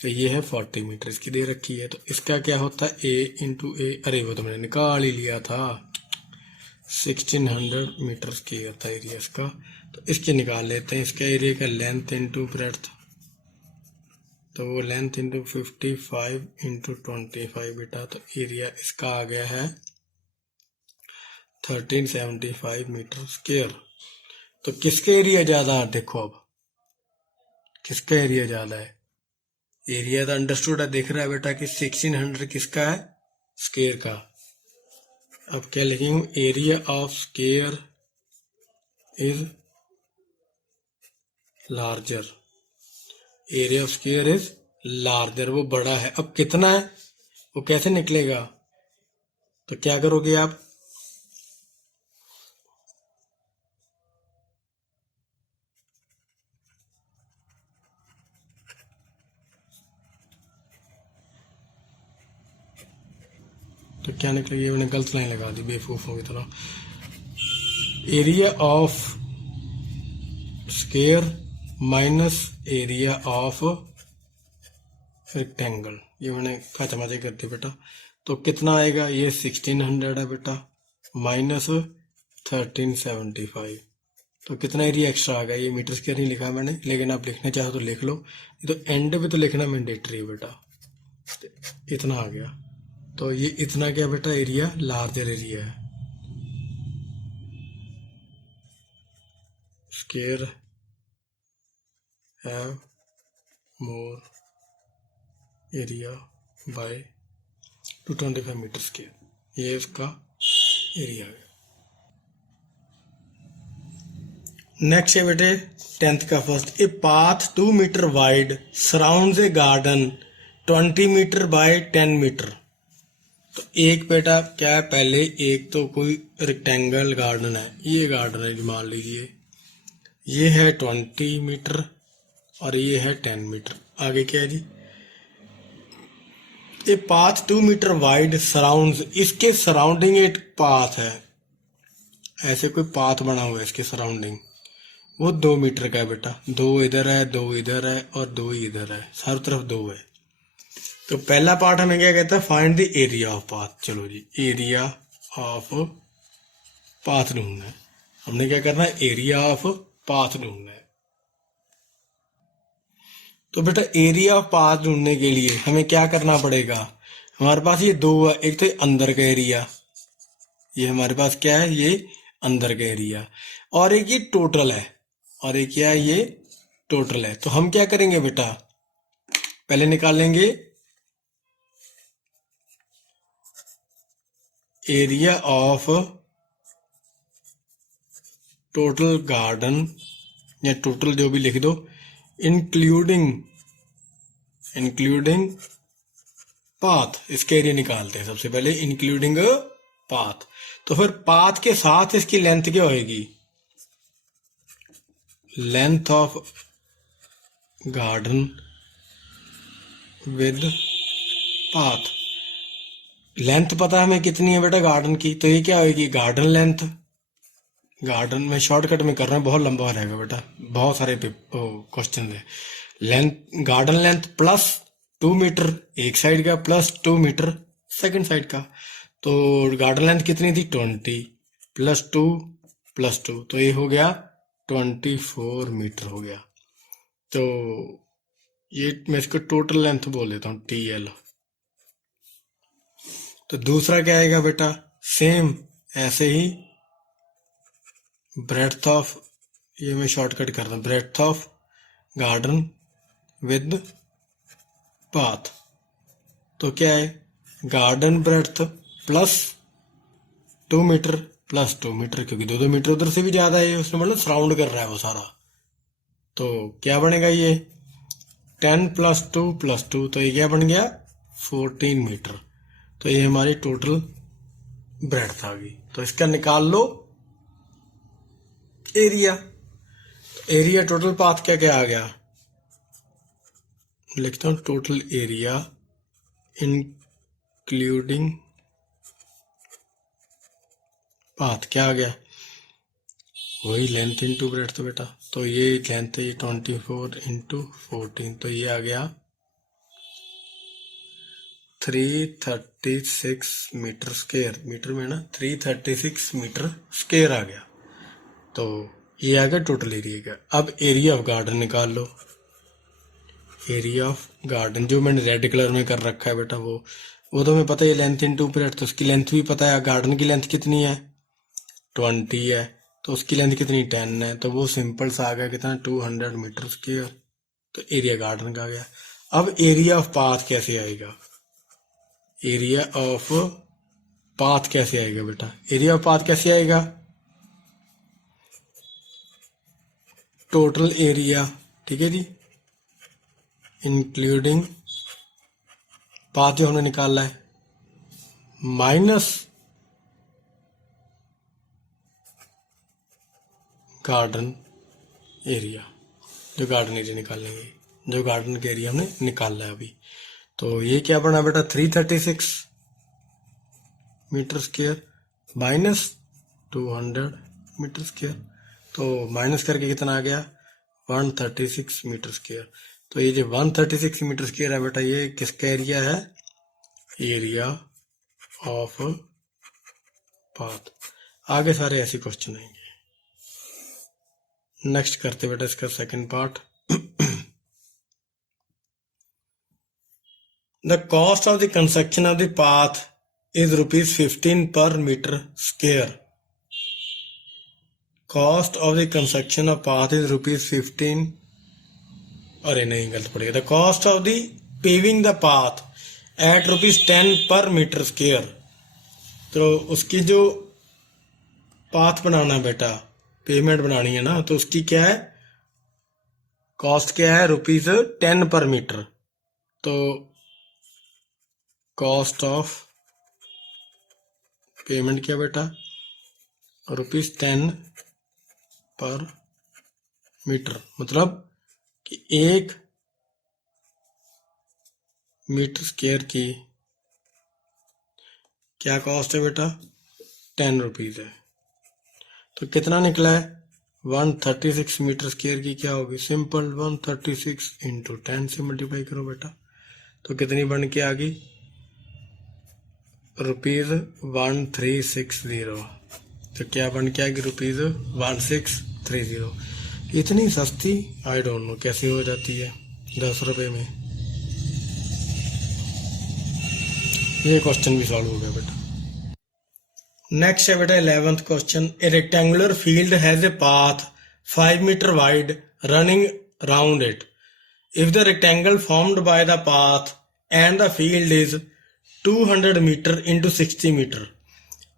तो ये है 40 मीटर इसकी दे रखी है, तो इसका क्या होता है ए इंटू ए, अरे वो तो मैंने निकाल ही लिया था, 1600 मीटर स्क्वायर था एरिया इसका, तो इसके निकाल लेते हैं, इसका एरिया का लेंथ इंटू ब्रेड्थ, तो वो लेंथ इंटू 55 इंटू 25 बेटा, तो एरिया इसका आ गया है 1375 मीटर स्क्वायर। तो किसका एरिया ज्यादा है, देखो अब किसका एरिया ज्यादा है, एरिया तो अंडरस्टूड है, दिख रहा है बेटा कि 1600 किसका है, स्क्वायर का। अब क्या लिखेंगे, area of square is larger, area of square is larger, वो बड़ा है। अब कितना है वो कैसे निकलेगा, तो क्या करोगे आप, तो क्या निकलेगी, मैंने गलत लाइन लगा दी बेवकूफों की तरह, area of square minus area of rectangle, ये मैंने खचमाचे कर दी बेटा, तो कितना आएगा, ये 1600 है बेटा माइनस 1375, तो कितना एरिया एक्स्ट्रा आ गया, ये मीटर स्क्वायर नहीं लिखा मैंने, लेकिन आप लिखना चाहो तो लिख लो, ये तो एंड पे तो लिखना मैंडेटरी है बेटा, इतना आ गया, तो ये इतना क्या बेटा, एरिया लार्जर एरिया है, square have more area by 225 metre square, ये इसका एरिया है। नेक्स्ट है बेटे 10th का first, a path 2 metre wide surrounds a garden 20 metre by 10 metre, तो एक बेटा क्या है, पहले एक तो कोई रेक्टेंगल गार्डन है, ये गार्डन है मान लीजिए, ये है 20 मीटर और ये है 10 मीटर, आगे क्या है जी, ये पाथ 2 मीटर वाइड सराउंड्स, इसके सराउंडिंग एक पाथ है, ऐसे कोई पाथ बना हुआ है इसके सराउंडिंग, वो 2 मीटर का है बेटा, 2 इधर है 2 इधर है और 2 इधर है, हर तरफ 2 है। तो पहला पार्ट हमें क्या कहता है, find the area of path, चलो जी एरिया ऑफ पाथ ढूंढना है, हमने क्या करना है, एरिया ऑफ पाथ ढूंढना है। तो बेटा एरिया ऑफ पाथ ढूंढने के लिए हमें क्या करना पड़ेगा, हमारे पास ये 2 है, एक तो अंदर का एरिया, ये हमारे पास क्या है, ये अंदर का एरिया, और एक ये टोटल है, और एक क्या है, ये टोटल है। तो हम क्या करेंगे बेटा, पहले निकालेंगे एरिया ऑफ टोटल गार्डन या टोटल जो भी लिख दो, इंक्लूडिंग पाथ। इसके एरिया निकालते हैं सबसे पहले, इंक्लूडिंग पाथ। तो फिर पाथ के साथ इसकी लेंथ क्या होएगी, length of garden with path. Length पता है हमें कितनी है बेटा गार्डन की, तो ये क्या होगी, गार्डन लेंथ। गार्डन में शॉर्टकट में कर रहे हैं, बहुत लंबा रहेगा बेटा, बहुत सारे क्वेश्चन है। Length, garden length plus 2 metre एक साइड का, प्लस 2 मीटर सेकंड साइड का। तो गार्डन लेंथ कितनी थी, 20 प्लस 2 प्लस 2, तो ये हो गया 24 मीटर हो गया। तो ये मैं इसको टोटल लेंथ बोल देता हूँ, TL। तो दूसरा क्या आएगा बेटा, सेम ऐसे ही ब्रेड्थ ऑफ, ये मैं शॉर्टकट कर रहा हूँ, breadth of garden with path. तो क्या है, garden breadth plus 2 metre plus 2 metre, क्योंकि 2 मीटर उधर से भी ज्यादा है, उसने मतलब सराउंड कर रहा है वो सारा। तो क्या बनेगा ये 10 प्लस 2 प्लस 2, तो ये क्या बन गया 14 मीटर। तो ये हमारी टोटल ब्रेड्थ आ गई। तो इसका निकाल लो एरिया। तो एरिया टोटल पाथ क्या क्या आ गया, लिखता हूं, टोटल एरिया इंक्लूडिंग पाथ क्या आ गया, वही लेंथ इंटू ब्रेड्थ। तो बेटा तो ये लेंथ है 24 इंटू 14, तो ये आ गया 336 मीटर स्क्वायर, मीटर में ना 336 मीटर स्क्वायर आ गया। तो ये आ गया टोटल एरिया का। अब एरिया ऑफ गार्डन निकाल लो। एरिया ऑफ गार्डन जो मैंने रेड कलर में कर रखा है बेटा, वो तो हमें पता है लेंथ इंटू ब्रेड्थ, तो उसकी लेंथ भी पता है। गार्डन की लेंथ कितनी है 20 है, तो उसकी लेंथ कितनी 10 है, तो वो सिंपल सा आ गया कितना 200 मीटर स्क्वायर। तो एरिया गार्डन का आ गया। अब एरिया ऑफ पाथ कैसे आएगा, एरिया ऑफ पाथ कैसे आएगा बेटा, एरिया ऑफ पाथ कैसे आएगा, टोटल एरिया, ठीक है जी, इंक्लूडिंग पाथ जो हमने निकाला है माइनस गार्डन एरिया, जो गार्डन एरिया निकालेंगे, जो गार्डन का एरिया हमने निकाला है अभी। तो ये क्या बना बेटा 336 metre square minus 200 metre square, तो माइनस करके कितना आ गया 136 मीटर स्क्वायर। तो ये जो 136 मीटर स्क्वायर है बेटा, ये किसका एरिया है, एरिया ऑफ पाथ। आगे सारे ऐसे क्वेश्चन आएंगे। नेक्स्ट करते बेटा इसका second part. The cost of the construction of the path is ₹15 per metre square. Cost of the construction of path is ₹15, अरे नहीं गलत पड़ेगा, the cost of the paving the path at ₹10 per metre square. तो उसकी जो path बनाना बेटा, payment बनानी है ना, तो उसकी क्या है, कॉस्ट क्या है ₹10 पर मीटर। तो कॉस्ट ऑफ पेमेंट क्या बेटा ₹10 पर मीटर, मतलब कि 1 मीटर स्क्वायर की क्या कॉस्ट है बेटा 10 रुपीज है। तो कितना निकला है 136 मीटर स्क्वायर की क्या होगी, सिंपल 136 इंटू 10 से मल्टीप्लाई करो बेटा, तो कितनी बन के आ गई ₹1360। तो क्या बन के आएगी ₹1630। इतनी सस्ती आई डोंट नो कैसे हो जाती है 10 रुपए में। ये क्वेश्चन भी सॉल्व हो गया बेटा। नेक्स्ट है बेटा 11th question. A rectangular field has a path 5 metre wide running round it. If the rectangle formed by the path and the field is 200 metre into 60 metre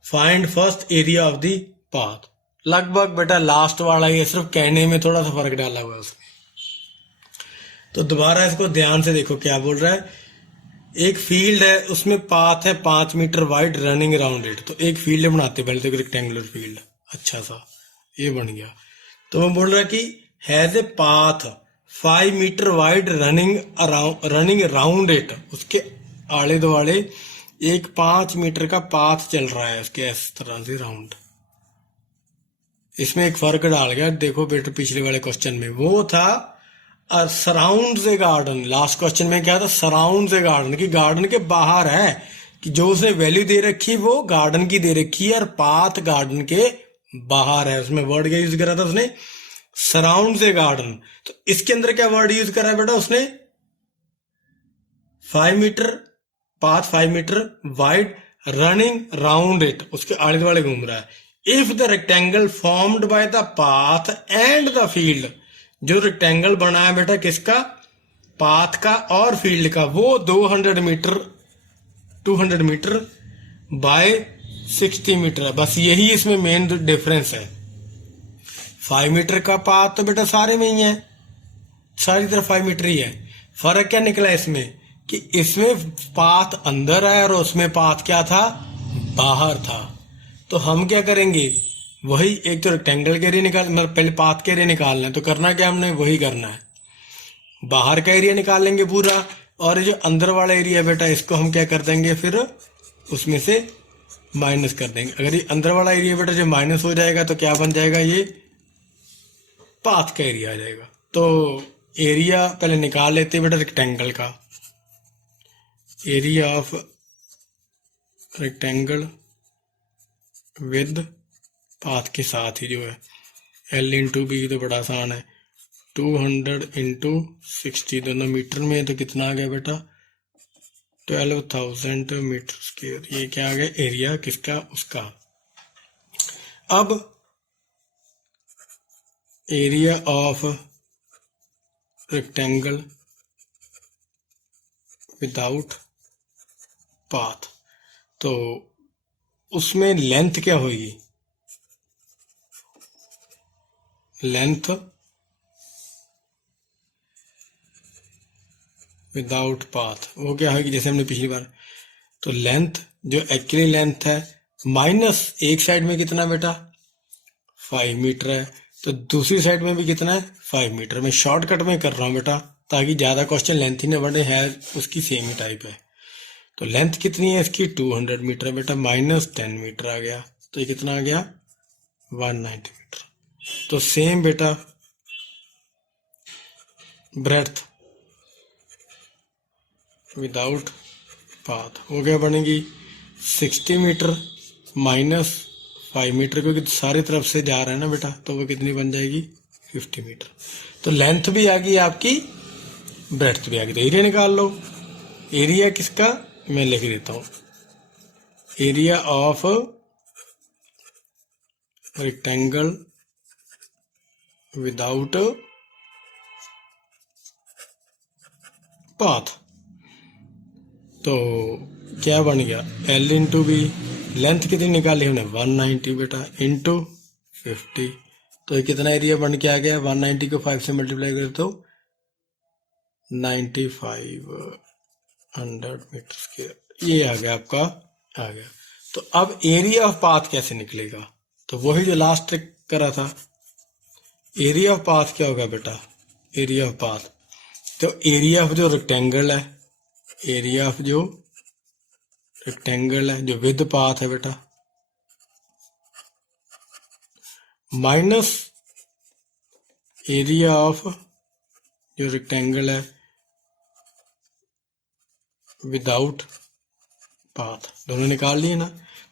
find first area of the path. लगभग बेटा last वाला ही है, सिर्फ कहने में थोड़ा सा फर्क डाला हुआ है उसमें। तो दोबारा इसको ध्यान से देखो क्या बोल रहा है। एक फील्ड है, उसमें पाथ है 5 metre wide running around it. तो एक फील्ड बनाते पहले, तो रेक्टेंगुलर फील्ड अच्छा सा ये बन गया। तो वो बोल रहा है कि has a path 5 metre wide running around it. उसके आले दुआले एक 5 मीटर का पाथ चल रहा है उसके इस तरह से राउंड। इसमें एक फर्क डाल गया, देखो बेटा पिछले वाले क्वेश्चन में वो था सराउंड ए गार्डन। लास्ट क्वेश्चन में क्या था, सराउंड ए गार्डन, की गार्डन के बाहर है, कि जो उसने वैल्यू दे रखी वो गार्डन की दे रखी है और पाथ गार्डन के बाहर है। उसमें वर्ड क्या यूज करा था उसने, सराउंड ए गार्डन। तो इसके अंदर क्या वर्ड यूज करा है बेटा उसने, 5 metre path 5 metre wide running round it, उसके आले दुआले घूम रहा है। If the rectangle formed by the path and the field, जो रेक्टेंगल बना है बेटा किसका, पाथ का और फील्ड का, वो 200 मीटर बाय 60 मीटर है। बस यही इसमें मेन डिफरेंस है। 5 मीटर का पाथ तो बेटा सारे में ही है, सारी तरफ 5 मीटर ही है। फर्क क्या निकला इसमें, कि इसमें पाथ अंदर है और उसमें पाथ क्या था, बाहर था। तो हम क्या करेंगे, वही एक तो रेक्टेंगल के एरिया निकाल, मतलब पहले पाथ के एरिया निकालना है, तो करना क्या हमने, वही करना है। बाहर का एरिया निकाल लेंगे पूरा, और जो अंदर वाला एरिया बेटा इसको हम क्या कर देंगे, फिर उसमें से माइनस कर देंगे। अगर ये अंदर वाला एरिया बेटा जो माइनस हो जाएगा तो क्या बन जाएगा, ये पाथ का एरिया आ जाएगा। तो एरिया पहले निकाल लेते हैं बेटा रेक्टेंगल का, area of rectangle with path के साथ ही जो है L इंटू बी, तो बड़ा आसान है, 200 इंटू 60 दोनों मीटर में, तो कितना आ गया बेटा 12,000 मीटर स्क्वायर। ये क्या आ गया, एरिया किसका, उसका। अब area of rectangle without path, तो उसमें लेंथ क्या होगी, लेंथ विदाउट पाथ, वो क्या होगी, जैसे हमने पिछली बार, तो लेंथ जो एक्चुअली लेंथ है माइनस एक साइड में कितना बेटा 5 मीटर है, तो दूसरी साइड में भी कितना है 5 मीटर। मैं शॉर्टकट में कर रहा हूँ बेटा, ताकि ज्यादा क्वेश्चन लेंथ ही न बढ़े, है उसकी सेम ही टाइप है। तो लेंथ कितनी है इसकी 200 मीटर है बेटा, माइनस 10 मीटर आ गया, तो ये कितना आ गया 190 मीटर। तो सेम बेटा ब्रेड्थ विदाउट पाथ वो क्या बनेगी 60 मीटर माइनस 5 मीटर, क्योंकि सारी तरफ से जा रहा है ना बेटा, तो वो कितनी बन जाएगी 50 मीटर। तो लेंथ भी आ गई आपकी, ब्रेड्थ भी आ गई। तो एरिया निकाल लो, एरिया किसका मैं लिख देता हूं, area of rectangle without path. तो क्या बन गया L इंटू बी, लेंथ कितनी निकाली हमने 190 बेटा, इंटू 50, तो ये कितना एरिया बन के आ गया, 190 को 5 से मल्टीप्लाई कर तो 9500 मीटर स्क्वायर, ये आ गया आपका, आ गया। तो अब एरिया ऑफ पाथ कैसे निकलेगा, तो वही जो लास्ट ट्रिक करा था। एरिया ऑफ पाथ क्या होगा बेटा, एरिया ऑफ पाथ, तो एरिया ऑफ जो रेक्टेंगल है, एरिया ऑफ जो रेक्टेंगल है जो विद पाथ है बेटा, माइनस एरिया ऑफ जो रेक्टेंगल है विदाउट पाथ, दोनों निकाल लिए ना।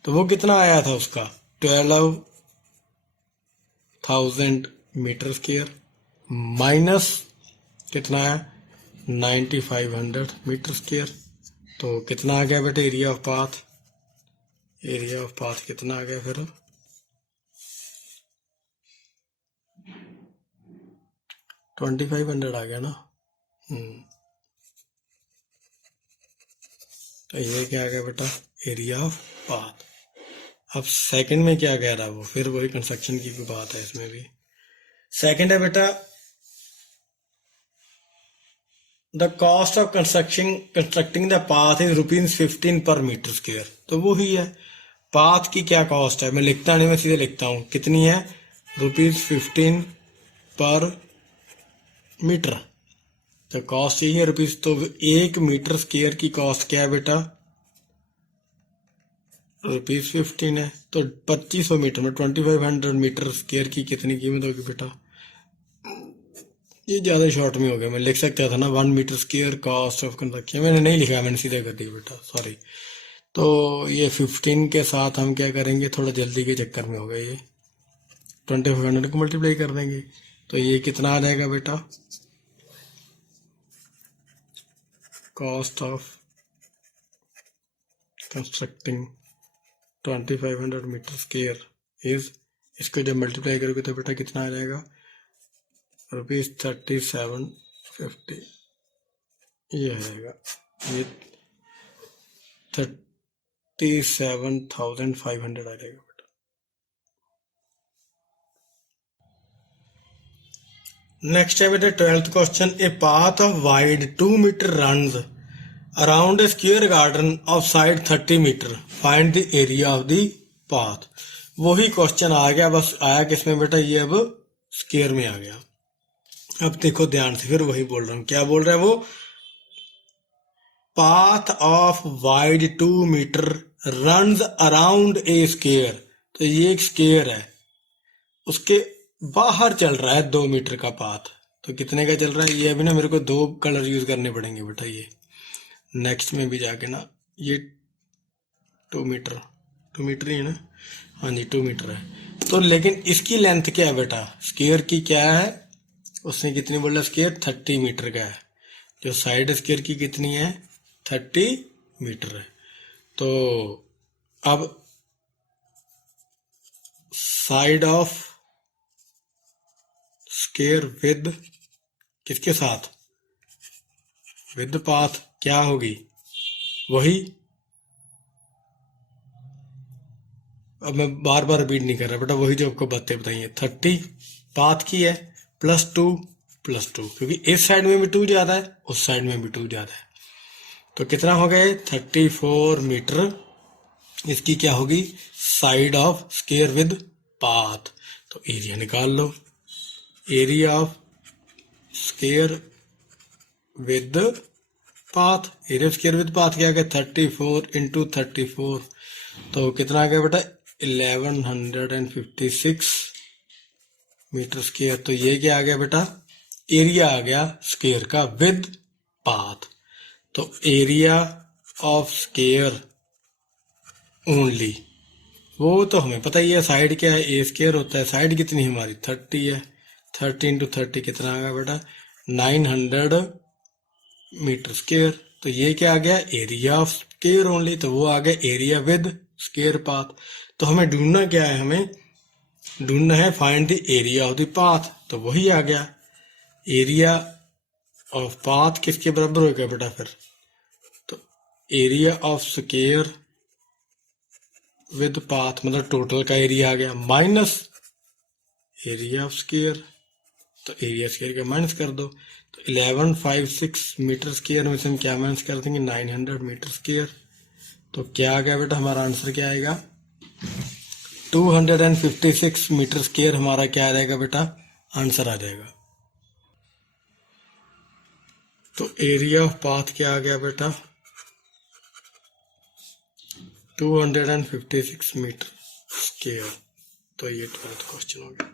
तो वो कितना आया था उसका 12,000 मीटर स्क्वायर, माइनस कितना आया 9500 मीटर स्क्वायर। तो कितना आ गया बेटा area of path, area of path कितना आ गया फिर 2500 आ गया ना। तो ये क्या आ गया बेटा एरिया ऑफ पाथ। अब सेकंड में क्या कह रहा है वो, फिर वही कंस्ट्रक्शन की भी बात है इसमें भी। सेकंड है बेटा, the cost of constructing the path is ₹15 per metre square. तो वो ही है, पाथ की क्या कॉस्ट है, मैं लिखता नहीं, मैं सीधे लिखता हूँ, कितनी है, ₹15 पर मीटर। तो कॉस्ट यही है रुपीज, तो 1 मीटर स्क्वेयर की कॉस्ट क्या है बेटा, ₹15 है। तो 2500 मीटर में 2500 मीटर स्क्वेयर की कितनी कीमत होगी बेटा, ये ज्यादा शॉर्ट में हो गया, मैं लिख सकता था ना 1 metre square cost of construction, मैंने नहीं लिखा, मैंने सीधे कर दिया बेटा, सॉरी। तो ये 15 के साथ हम क्या करेंगे, थोड़ा जल्दी के चक्कर में हो गया, ये 2500 को मल्टीप्लाई कर देंगे, तो ये कितना आ जाएगा बेटा, cost of constructing 2500 metre square is, इसको जब मल्टीप्लाई करोगे तो बेटा कितना आ जाएगा, ₹3750, ये आएगा, ये 37,500 आ जाएगा बेटा। नेक्स्ट है बेटा 12th question, a path of wide 2 metre runs around a square garden of side 30 metre, find the area of the path. वही क्वेश्चन आ गया, बस आया किसमें बेटा, ये अब स्क्वायर में आ गया। अब देखो ध्यान से, फिर वही बोल रहा हूं, क्या बोल रहा है वो, path of wide 2 metre runs around a square. तो ये एक स्क्वायर है, उसके बाहर चल रहा है 2 मीटर का पाथ। तो कितने का चल रहा है ये, अभी ना मेरे को 2 कलर यूज करने पड़ेंगे बेटा, ये नेक्स्ट में भी जाके ना, ये 2 मीटर, 2 मीटर ही है ना, हाँ जी 2 मीटर है। तो लेकिन इसकी लेंथ क्या है बेटा, स्क्वायर की क्या है, उसने कितनी बोला, स्क्वायर 30 मीटर का है, जो साइड स्क्वायर की कितनी है, 30 मीटर है। तो अब साइड ऑफ स्क्वायर विद किसके साथ, विद पाथ क्या होगी, वही, अब मैं बार बार रिपीट नहीं कर रहा बेटा, वही जो आपको बातें बताई है, 30 पाथ की है +2 क्योंकि इस साइड में भी 2 ज्यादा है, उस साइड में भी 2 ज्यादा है, तो कितना हो गए 34 मीटर, इसकी क्या होगी, side of square with path. तो एरिया निकाल लो, area of square with path, area of square with path क्या आ गया, 34 इंटू 34, तो कितना आ गया बेटा, 1156 मीटर स्क्वायर। तो ये क्या आ गया बेटा, एरिया आ गया स्क्वायर का विद पाथ। तो एरिया ऑफ स्क्वायर ओनली, वो तो हमें पता ही है, साइड क्या है, ए स्क्वायर होता है, साइड कितनी हमारी 30 है, 30 इंटू 30 कितना आ गया बेटा, 900 मीटर स्क्वायर। तो ये क्या आ गया, एरिया ऑफ स्क्वायर ओनली, तो वो आ गया एरिया विद स्क्वायर पाथ। तो हमें ढूंढना क्या है, हमें ढूंढना है find the area of the path, तो वही आ गया, एरिया ऑफ पाथ किसके बराबर हो गया बेटा फिर, तो area of square with path मतलब टोटल का एरिया आ गया माइनस एरिया ऑफ स्क्वायर, तो एरिया स्क्वायर का माइनस कर दो, तो 1156 मीटर स्क्वायर में से हम क्या माइनस कर देंगे, 900 मीटर स्क्वायर। तो क्या आ गया बेटा, हमारा आंसर क्या आएगा, 256 मीटर स्क्वायर हमारा क्या आ जाएगा बेटा, आंसर आ जाएगा। तो एरिया ऑफ पाथ क्या आ गया बेटा, 256 मीटर स्क्वायर। तो ये 12th क्वेश्चन हो गया।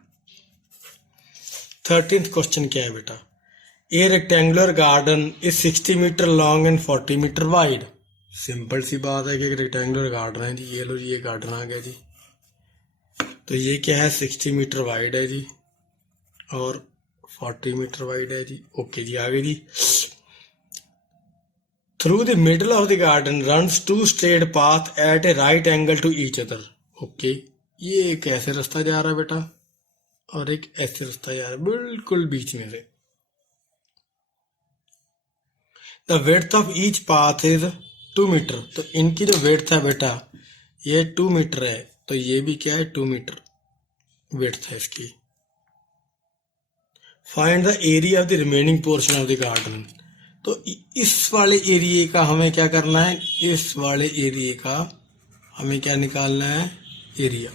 13th क्वेश्चन क्या है बेटा, a rectangular garden is 60 metre long and 40 metre wide. Simple सी बात है कि एक रेक्टेंगुलर गार्डन है जी, ये लो जी, ये गार्डन आ गया जी, तो ये क्या है 60 मीटर वाइड है जी और 40 मीटर वाइड है जी, ओके जी, आगे जी। Through the middle of the garden runs 2 straight path at a right angle to each other, okay, ये एक ऐसे रास्ता जा रहा है बेटा और एक ऐसे रास्ता जा रहा है बिल्कुल बीच में से। The width of each path is 2 metre, तो इनकी जो विड्थ है बेटा ये 2 मीटर है, तो ये भी क्या है, 2 मीटर विड्थ है इसकी। Find the area of the remaining portion of the garden. तो इस वाले एरिया का हमें क्या करना है, इस वाले एरिया का हमें क्या निकालना है, एरिया।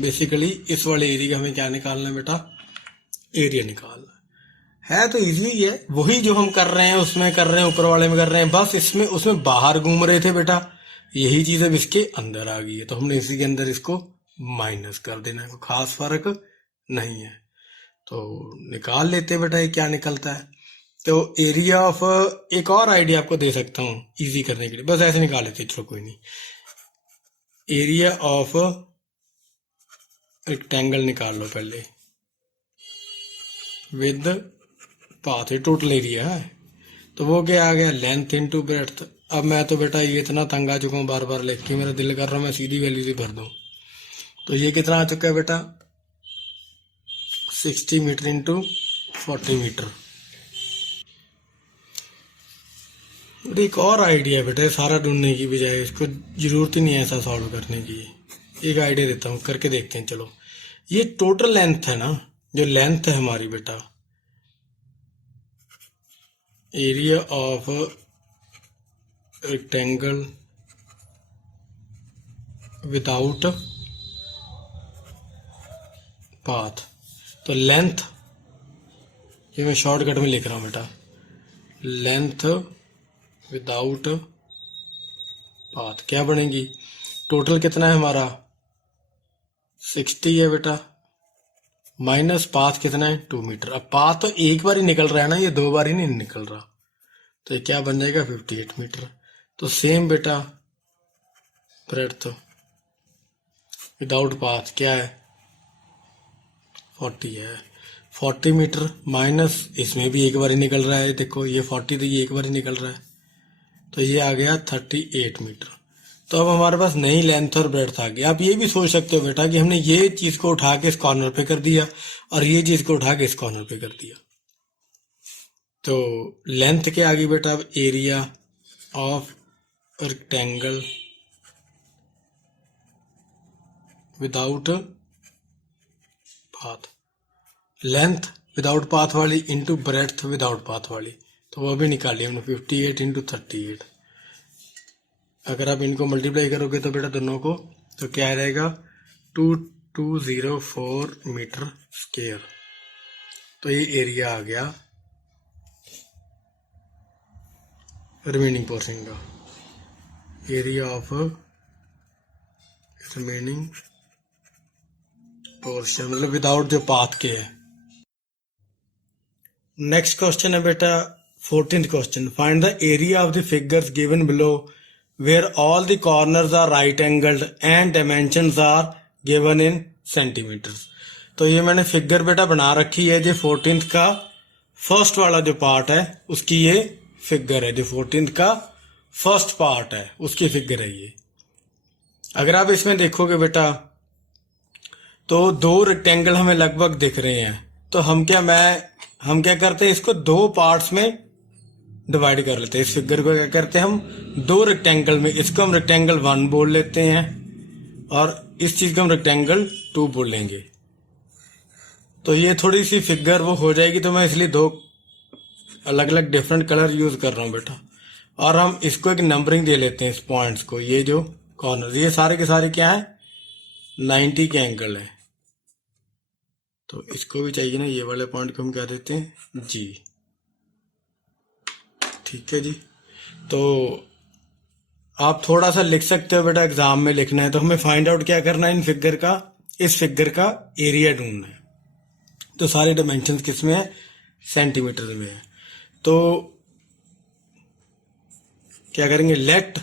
बेसिकली इस वाले एरिया का हमें क्या निकालना है बेटा, एरिया निकालना है। तो इजी है, वही जो हम कर रहे हैं उसमें कर रहे हैं, ऊपर वाले में कर रहे हैं, बस इसमें उसमें बाहर घूम रहे थे बेटा, यही चीज अब इसके अंदर आ गई है, तो हमने इसी के अंदर इसको माइनस कर देना है, कोई खास फर्क नहीं है। तो निकाल लेते हैं बेटा ये क्या निकलता है। तो एरिया ऑफ, एक और आइडिया आपको दे सकता हूँ इजी करने के लिए, बस ऐसे निकाल लेते, चलो कोई नहीं। एरिया ऑफ रेक्टेंगल निकाल लो पहले विद पाथ, टोटल एरिया है, तो वो क्या आ गया, लेंथ इनटू ब्रेड्थ। अब मैं तो बेटा ये इतना तंग आ चुका हूँ बार बार लिख के, मेरा दिल कर रहा है मैं सीधी वैल्यू से भर दूं। तो ये कितना आ चुका है बेटा, 60 मीटर इंटू 40 मीटर। और एक और आइडिया बेटा, सारा ढूंढने की बजाय इसको जरूरत ही नहीं है ऐसा सॉल्व करने की। एक आइडिया देता हूँ, करके देखते हैं चलो। ये टोटल लेंथ है ना, जो लेंथ है हमारी बेटा, area of rectangle without path, तो लेंथ, ये मैं शॉर्टकट में लिख रहा हूँ बेटा, लेंथ विदाउट पाथ क्या बनेगी, टोटल कितना है हमारा 60 है बेटा, माइनस पाथ कितना है 2 मीटर। अब पाथ तो एक बार ही निकल रहा है ना, ये 2 बार ही नहीं निकल रहा, तो ये क्या बन जाएगा 58 मीटर। तो सेम बेटा ब्रेड्थ विदाउट पाथ क्या है 40 है, 40 मीटर माइनस, इसमें भी एक बार ही निकल रहा है, देखो ये 40 तो ये एक बार ही निकल रहा है, तो ये आ गया 38 मीटर। तो अब हमारे पास नई लेंथ और ब्रेड्थ आ गई। आप ये भी सोच सकते हो बेटा कि हमने ये चीज को उठा के इस कॉर्नर पे कर दिया और ये चीज को उठा के इस कॉर्नर पे कर दिया, तो लेंथ क्या आ गई बेटा, अब area of rectangle without path, length without path वाली इंटू ब्रेड्थ विदाउट पाथ वाली, तो वो भी निकाली हमने 58 इंटू 38। अगर आप इनको मल्टीप्लाई करोगे तो बेटा दोनों को, तो क्या आ जाएगा 2204 मीटर स्क्वायर। तो ये एरिया आ गया रिमेनिंग पोर्शन का, एरिया ऑफ रिमेनिंग पोर्शन मतलब विदाउट जो पाथ के है। नेक्स्ट क्वेश्चन है बेटा 14th question, find the area of the figures given below where all the corners are right angled and dimensions are given in centimetres. तो ये मैंने figure बेटा बना रखी है, जो 14th का फर्स्ट वाला जो पार्ट है उसकी ये फिगर है, जो 14th का फर्स्ट पार्ट है उसकी फिगर है ये। अगर आप इसमें देखोगे बेटा तो 2 रेक्टेंगल हमें लगभग दिख रहे हैं, तो हम क्या करते हैं, इसको 2 पार्ट्स में डिवाइड कर लेते हैं। इस फिगर को क्या करते हैं हम 2 रेक्टेंगल में, इसको हम रेक्टेंगल 1 बोल लेते हैं और इस चीज को हम रेक्टेंगल 2 बोल लेंगे। तो ये थोड़ी सी फिगर वो हो जाएगी, तो मैं इसलिए 2 अलग अलग डिफरेंट कलर यूज कर रहा हूँ बेटा। और हम इसको एक नंबरिंग दे लेते हैं इस पॉइंट्स को, ये जो कॉर्नर ये सारे के सारे क्या है 90 के एंगल है, तो इसको भी चाहिए ना, ये वाले पॉइंट को हम क्या देते हैं जी, ठीक है जी। तो आप थोड़ा सा लिख सकते हो बेटा, एग्जाम में लिखना है तो हमें फाइंड आउट क्या करना है, इन फिगर का, इस फिगर का एरिया ढूंढना है। तो सारे डायमेंशन किस में है, सेंटीमीटर में है। तो क्या करेंगे, let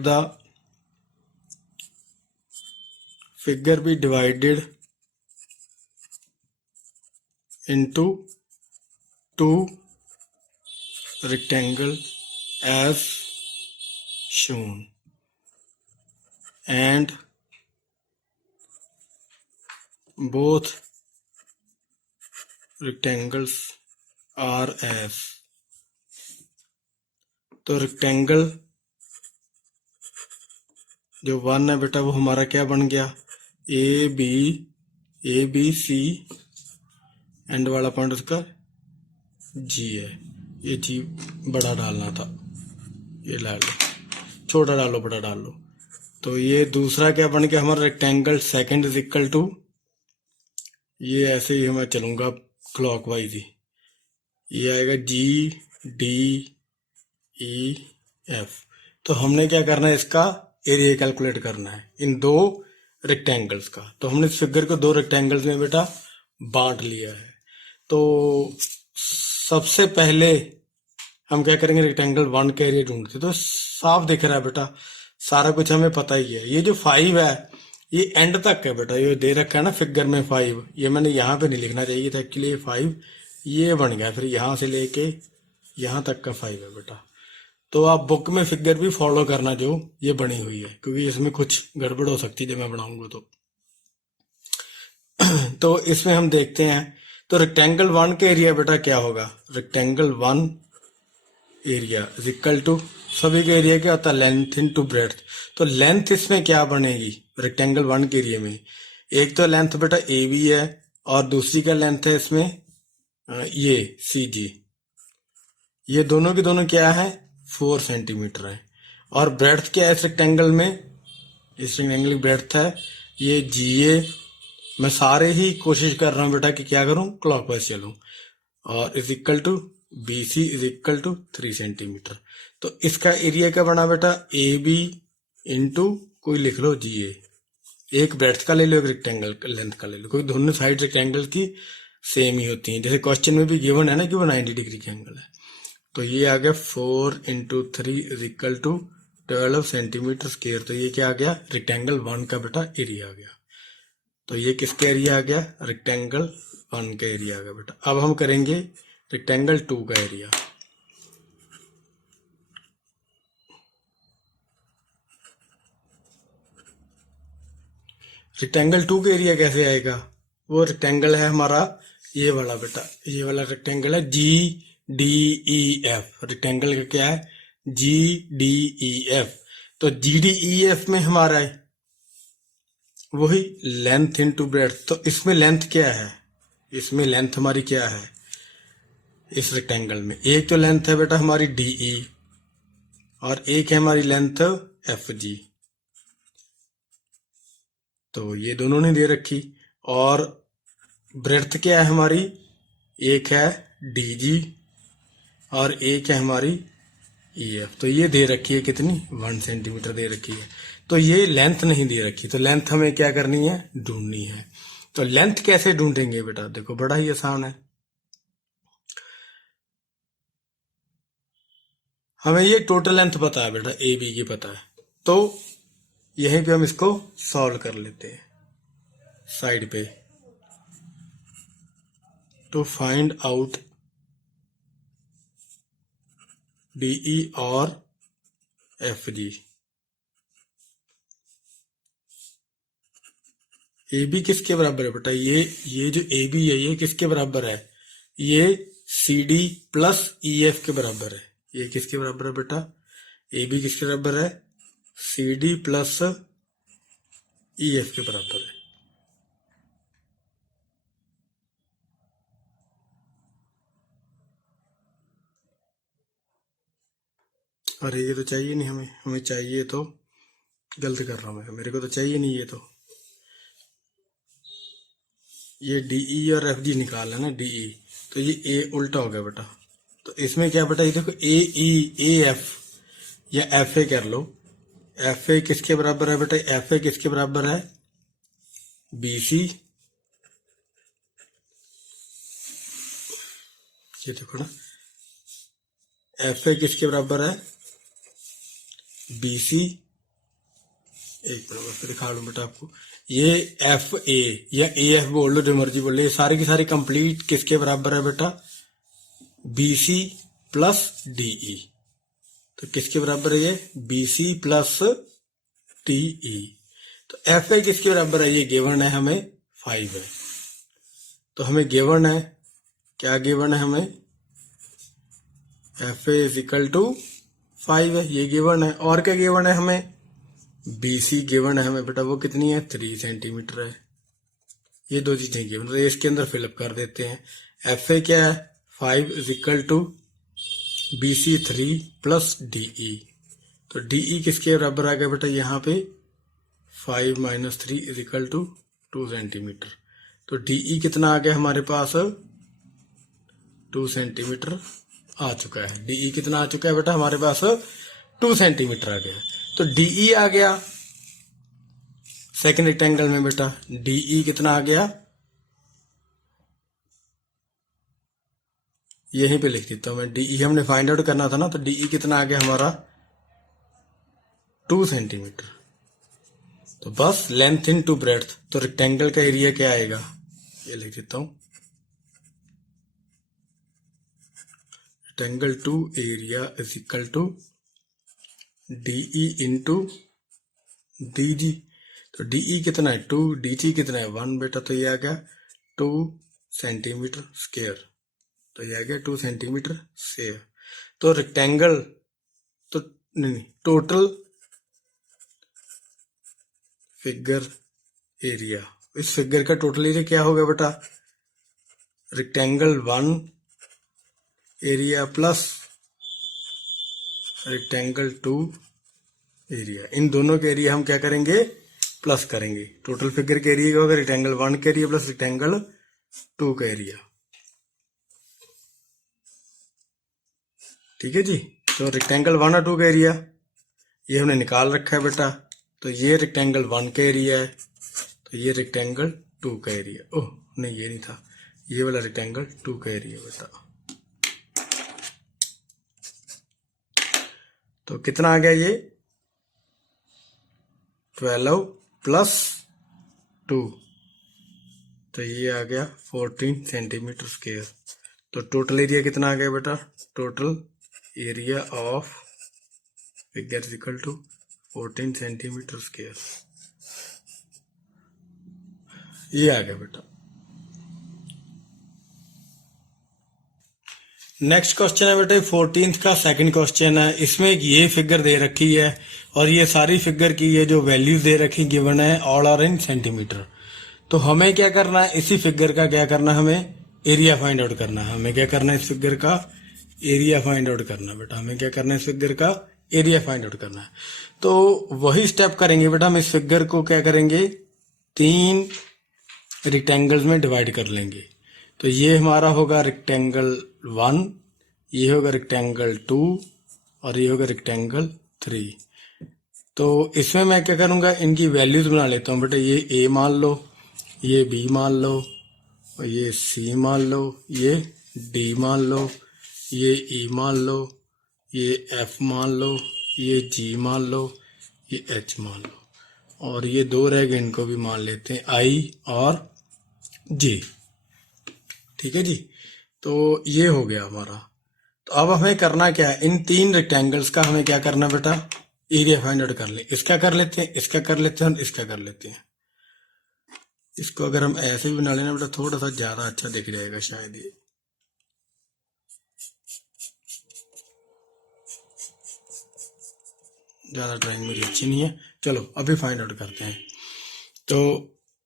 the figure be divided into 2 rectangle as shown and both rectangles are as तो रेक्टेंगल जो 1 है बेटा वो हमारा क्या बन गया, ए बी सी एंड वाला पॉइंट उसका जी है। ये जी बड़ा डालना था, ये ला लो, छोटा डालो बड़ा डाल लो। तो ये दूसरा क्या बन गया हमारा, rectangle second is equal to, ये ऐसे ही मैं चलूंगा क्लॉकवाइज ही, ये आएगा जी डी ई एफ। तो हमने क्या करना है, इसका एरिया कैलकुलेट करना है इन दो रेक्टेंगल्स का। तो हमने इस फिगर को दो रेक्टेंगल्स में बेटा बांट लिया है। तो सबसे पहले हम क्या करेंगे, रेक्टेंगल 1 का एरिया ढूंढते। तो साफ दिख रहा है बेटा, सारा कुछ हमें पता ही है। ये जो 5 है ये एंड तक है बेटा, ये दे रखा है ना फिगर में 5, ये मैंने यहाँ पे नहीं लिखना चाहिए था एक्चुअली, ये 5 ये बन गया, फिर यहाँ से लेके यहाँ तक का 5 है बेटा। तो आप बुक में फिगर भी फॉलो करना जो ये बनी हुई है, क्योंकि इसमें कुछ गड़बड़ हो सकती है जब मैं बनाऊंगा तो। तो इसमें हम देखते हैं, तो रेक्टेंगल 1 का एरिया बेटा क्या होगा, rectangle 1 area is equal to, सभी का एरिया क्या होता है, लेंथ इनटू ब्रेड्थ। तो लेंथ इसमें क्या बनेगी रेक्टेंगल 1 के एरिया में, एक तो लेंथ बेटा ए बी है और दूसरी का लेंथ है इसमें ये सी जी। ये दोनों के दोनों क्या है, 4 सेंटीमीटर है। और ब्रेड्थ क्या है इस रेक्टेंगल में, इस रेक्टेंगल की ब्रेड्थ है ये जी ए। मैं सारे ही कोशिश कर रहा हूं बेटा कि क्या करूं, क्लॉकवाइज चलूं। और is equal to B C is equal to 3 centimetre. तो इसका एरिया क्या बना बेटा, ए बी इंटू कोई लिख लो जी ए। एक ब्रेड्थ का ले लो, एक रेक्टेंगल लेंथ का ले लो, क्योंकि दोनों साइड रेक्टेंगल की सेम ही होती हैं। जैसे क्वेश्चन में भी गिवन है ना कि वो 90 डिग्री का एंगल है। तो ये आ गया 4 into 3 is equal to 12 centimetre square. तो ये क्या आ गया, रेक्टेंगल 1 का बेटा एरिया आ गया। तो ये किसका एरिया आ गया, रेक्टेंगल 1 का एरिया आ गया बेटा। अब हम करेंगे रेक्टेंगल 2 का एरिया। रेक्टेंगल 2 का एरिया कैसे आएगा, वो रेक्टेंगल है हमारा ये वाला बेटा, ये वाला रेक्टेंगल है G D E F. Rectangle का क्या है, जी डी ई एफ। तो जी डी ई एफ में हमारा है वही लेंथ इनटू ब्रेड्थ। तो इसमें लेंथ क्या है, इसमें लेंथ हमारी क्या है इस रेक्टेंगल में, एक तो लेंथ है बेटा हमारी डी ई और एक है हमारी लेंथ एफ जी। तो ये दोनों ने दे रखी। और ब्रेड्थ क्या है हमारी, एक है डी जी और एक है हमारी ई एफ। तो ये दे रखी है कितनी, 1 सेंटीमीटर दे रखी है। तो ये लेंथ नहीं दे रखी, तो लेंथ हमें क्या करनी है, ढूंढनी है। तो लेंथ कैसे ढूंढेंगे बेटा, देखो बड़ा ही आसान है। हमें ये टोटल लेंथ पता है बेटा, ए बी की पता है। तो यहीं पे हम इसको सॉल्व कर लेते हैं साइड पे। टू फाइंड आउट डीई और एफ जी। ए बी किसके बराबर है बेटा, ये जो ए बी है ये किसके बराबर है, ये C D plus E F के बराबर है। ये किसके बराबर है बेटा, ए बी किसके बराबर है, C D plus E F के बराबर है। अरे ये तो चाहिए नहीं हमें, हमें चाहिए तो, गलत कर रहा हूं मैं, मेरे को तो चाहिए नहीं ये। तो ये डीई और एफ जी निकाल है ना, डीई, तो ये ए उल्टा हो गया बेटा। तो इसमें क्या बेटा, ये देखो ए ई ए एफ या एफ ए कर लो। एफ ए किसके बराबर है बेटा, एफ ए किसके बराबर है, बी सी। ये देखो ना, एफ ए किसके बराबर है, बी सी। एक मिनट मैं दिखा दूं बेटा आपको, ये एफ ए या ए एफ बोल लो, जो मर्जी बोल लो, ये सारी की सारी कंप्लीट किसके बराबर है बेटा, बी सी प्लस डीई। तो किसके बराबर है ये, बी सी प्लस टीई। तो एफ ए किसके बराबर है, ये गिवन है हमें 5 है। तो हमें गिवन है, क्या गिवन है हमें, F A is equal to 5 है, ये गिवन है। और क्या गिवन है हमें? BC गिवन है हमें बेटा, वो कितनी है? 3 सेंटीमीटर है। ये दो चीजें गिवन, तो इसके अंदर फिलअप कर देते हैं। FA क्या है? 5 is equal to BC 3 plus DE। तो DE किसके बराबर आ गया बेटा यहाँ पे? 5 minus 3 is equal to 2 centimetre. तो DE कितना आ गया हमारे पास? 2 सेंटीमीटर आ चुका है। DE कितना आ चुका है बेटा हमारे पास? 2 सेंटीमीटर आ गया। तो DE आ गया सेकेंड रेक्टेंगल में बेटा। DE कितना आ गया? यहीं पे लिख देता हूं मैं। DE हमने फाइंड आउट करना था ना, तो DE कितना आ गया हमारा? 2 सेंटीमीटर। तो बस लेंथ इन टू ब्रेड्थ, तो रेक्टेंगल का एरिया क्या आएगा? ये लिख देता हूं, rectangle two area is equal to DE into DG। तो DE कितना है? 2, DG कितना है? 1 बेटा। तो ये आ गया 2 सेंटीमीटर स्क्वायर। तो ये आ गया 2 सेंटीमीटर स्क्वायर। तो रेक्टेंगल, तो नहीं, टोटल फिगर एरिया, इस फिगर का टोटल एरिया क्या होगा बेटा? Rectangle 1 area plus rectangle 2 area, इन दोनों के एरिया हम क्या करेंगे? प्लस करेंगे। टोटल फिगर के एरिया क्या होगा? रेक्टेंगल 1 का एरिया प्लस रेक्टेंगल 2 का एरिया। ठीक है जी। तो रेक्टेंगल 1 और 2 का एरिया ये हमने निकाल रखा है बेटा। तो ये रेक्टेंगल 1 का एरिया है, तो ये रेक्टेंगल 2 का एरिया। ओह नहीं, ये नहीं था, ये वाला रेक्टेंगल 2 का एरिया बेटा। तो कितना आ गया ये? 12 प्लस 2, तो ये आ गया 14 सेंटीमीटर स्क्वायर। तो टोटल एरिया कितना आ गया बेटा? Total area of figure is equal to 14 centimetre square. ये आ गया बेटा। नेक्स्ट क्वेश्चन है बेटा 14th का सेकंड क्वेश्चन है। इसमें एक ये फिगर दे रखी है और ये सारी फिगर की ये जो वैल्यूज दे रखी गिवन है, ऑल आर इन सेंटीमीटर। तो हमें क्या करना है? इसी फिगर का क्या करना है? हमें एरिया फाइंड आउट करना है। हमें क्या करना है? इस फिगर का एरिया फाइंड आउट करना है बेटा। हमें क्या करना है? इस फिगर का एरिया फाइंड आउट करना है। तो वही स्टेप करेंगे बेटा। हम इस फिगर को क्या करेंगे? 3 रेक्टेंगल्स में डिवाइड कर लेंगे। तो ये हमारा होगा रेक्टेंगल 1, ये होगा रेक्टेंगल 2 और ये होगा रेक्टेंगल 3। तो इसमें मैं क्या करूंगा? इनकी वैल्यूज बना लेता हूं बेटा। ये A मान लो, ये B मान लो, और ये C मान लो, ये D मान लो, ये E मान लो, ये F मान लो, ये G मान लो, ये H मान लो, और ये 2 रह गए, इनको भी मान लेते हैं, I और J। ठीक है जी। तो ये हो गया हमारा। तो अब हमें करना क्या है? इन 3 रेक्टेंगल्स का हमें क्या करना बेटा? एरिया फाइंड आउट कर ले। इसका कर लेते हैं, इसका कर लेते हैं और इसका कर लेते हैं। इसको अगर हम ऐसे ही बना लेना बेटा, थोड़ा सा ज्यादा अच्छा दिख जाएगा शायद। ये ज्यादा ड्राइंग मेरी अच्छी नहीं है। चलो अभी फाइंड आउट करते हैं। तो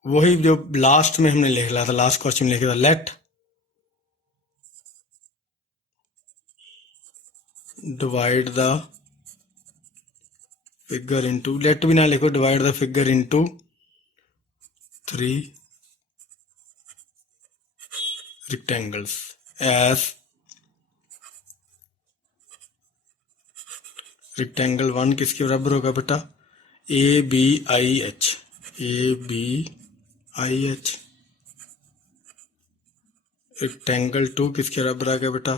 वही जो लास्ट में हमने लिख लिया था, लास्ट क्वेश्चन में लिखा था, let divide the figure into, let भी ना लिखो, divide the figure into 3 rectangles as rectangle 1 किसके बराबर होगा बेटा? ABIH, ABIH। रेक्टेंगल 2 किसके बराबर आ गया बेटा?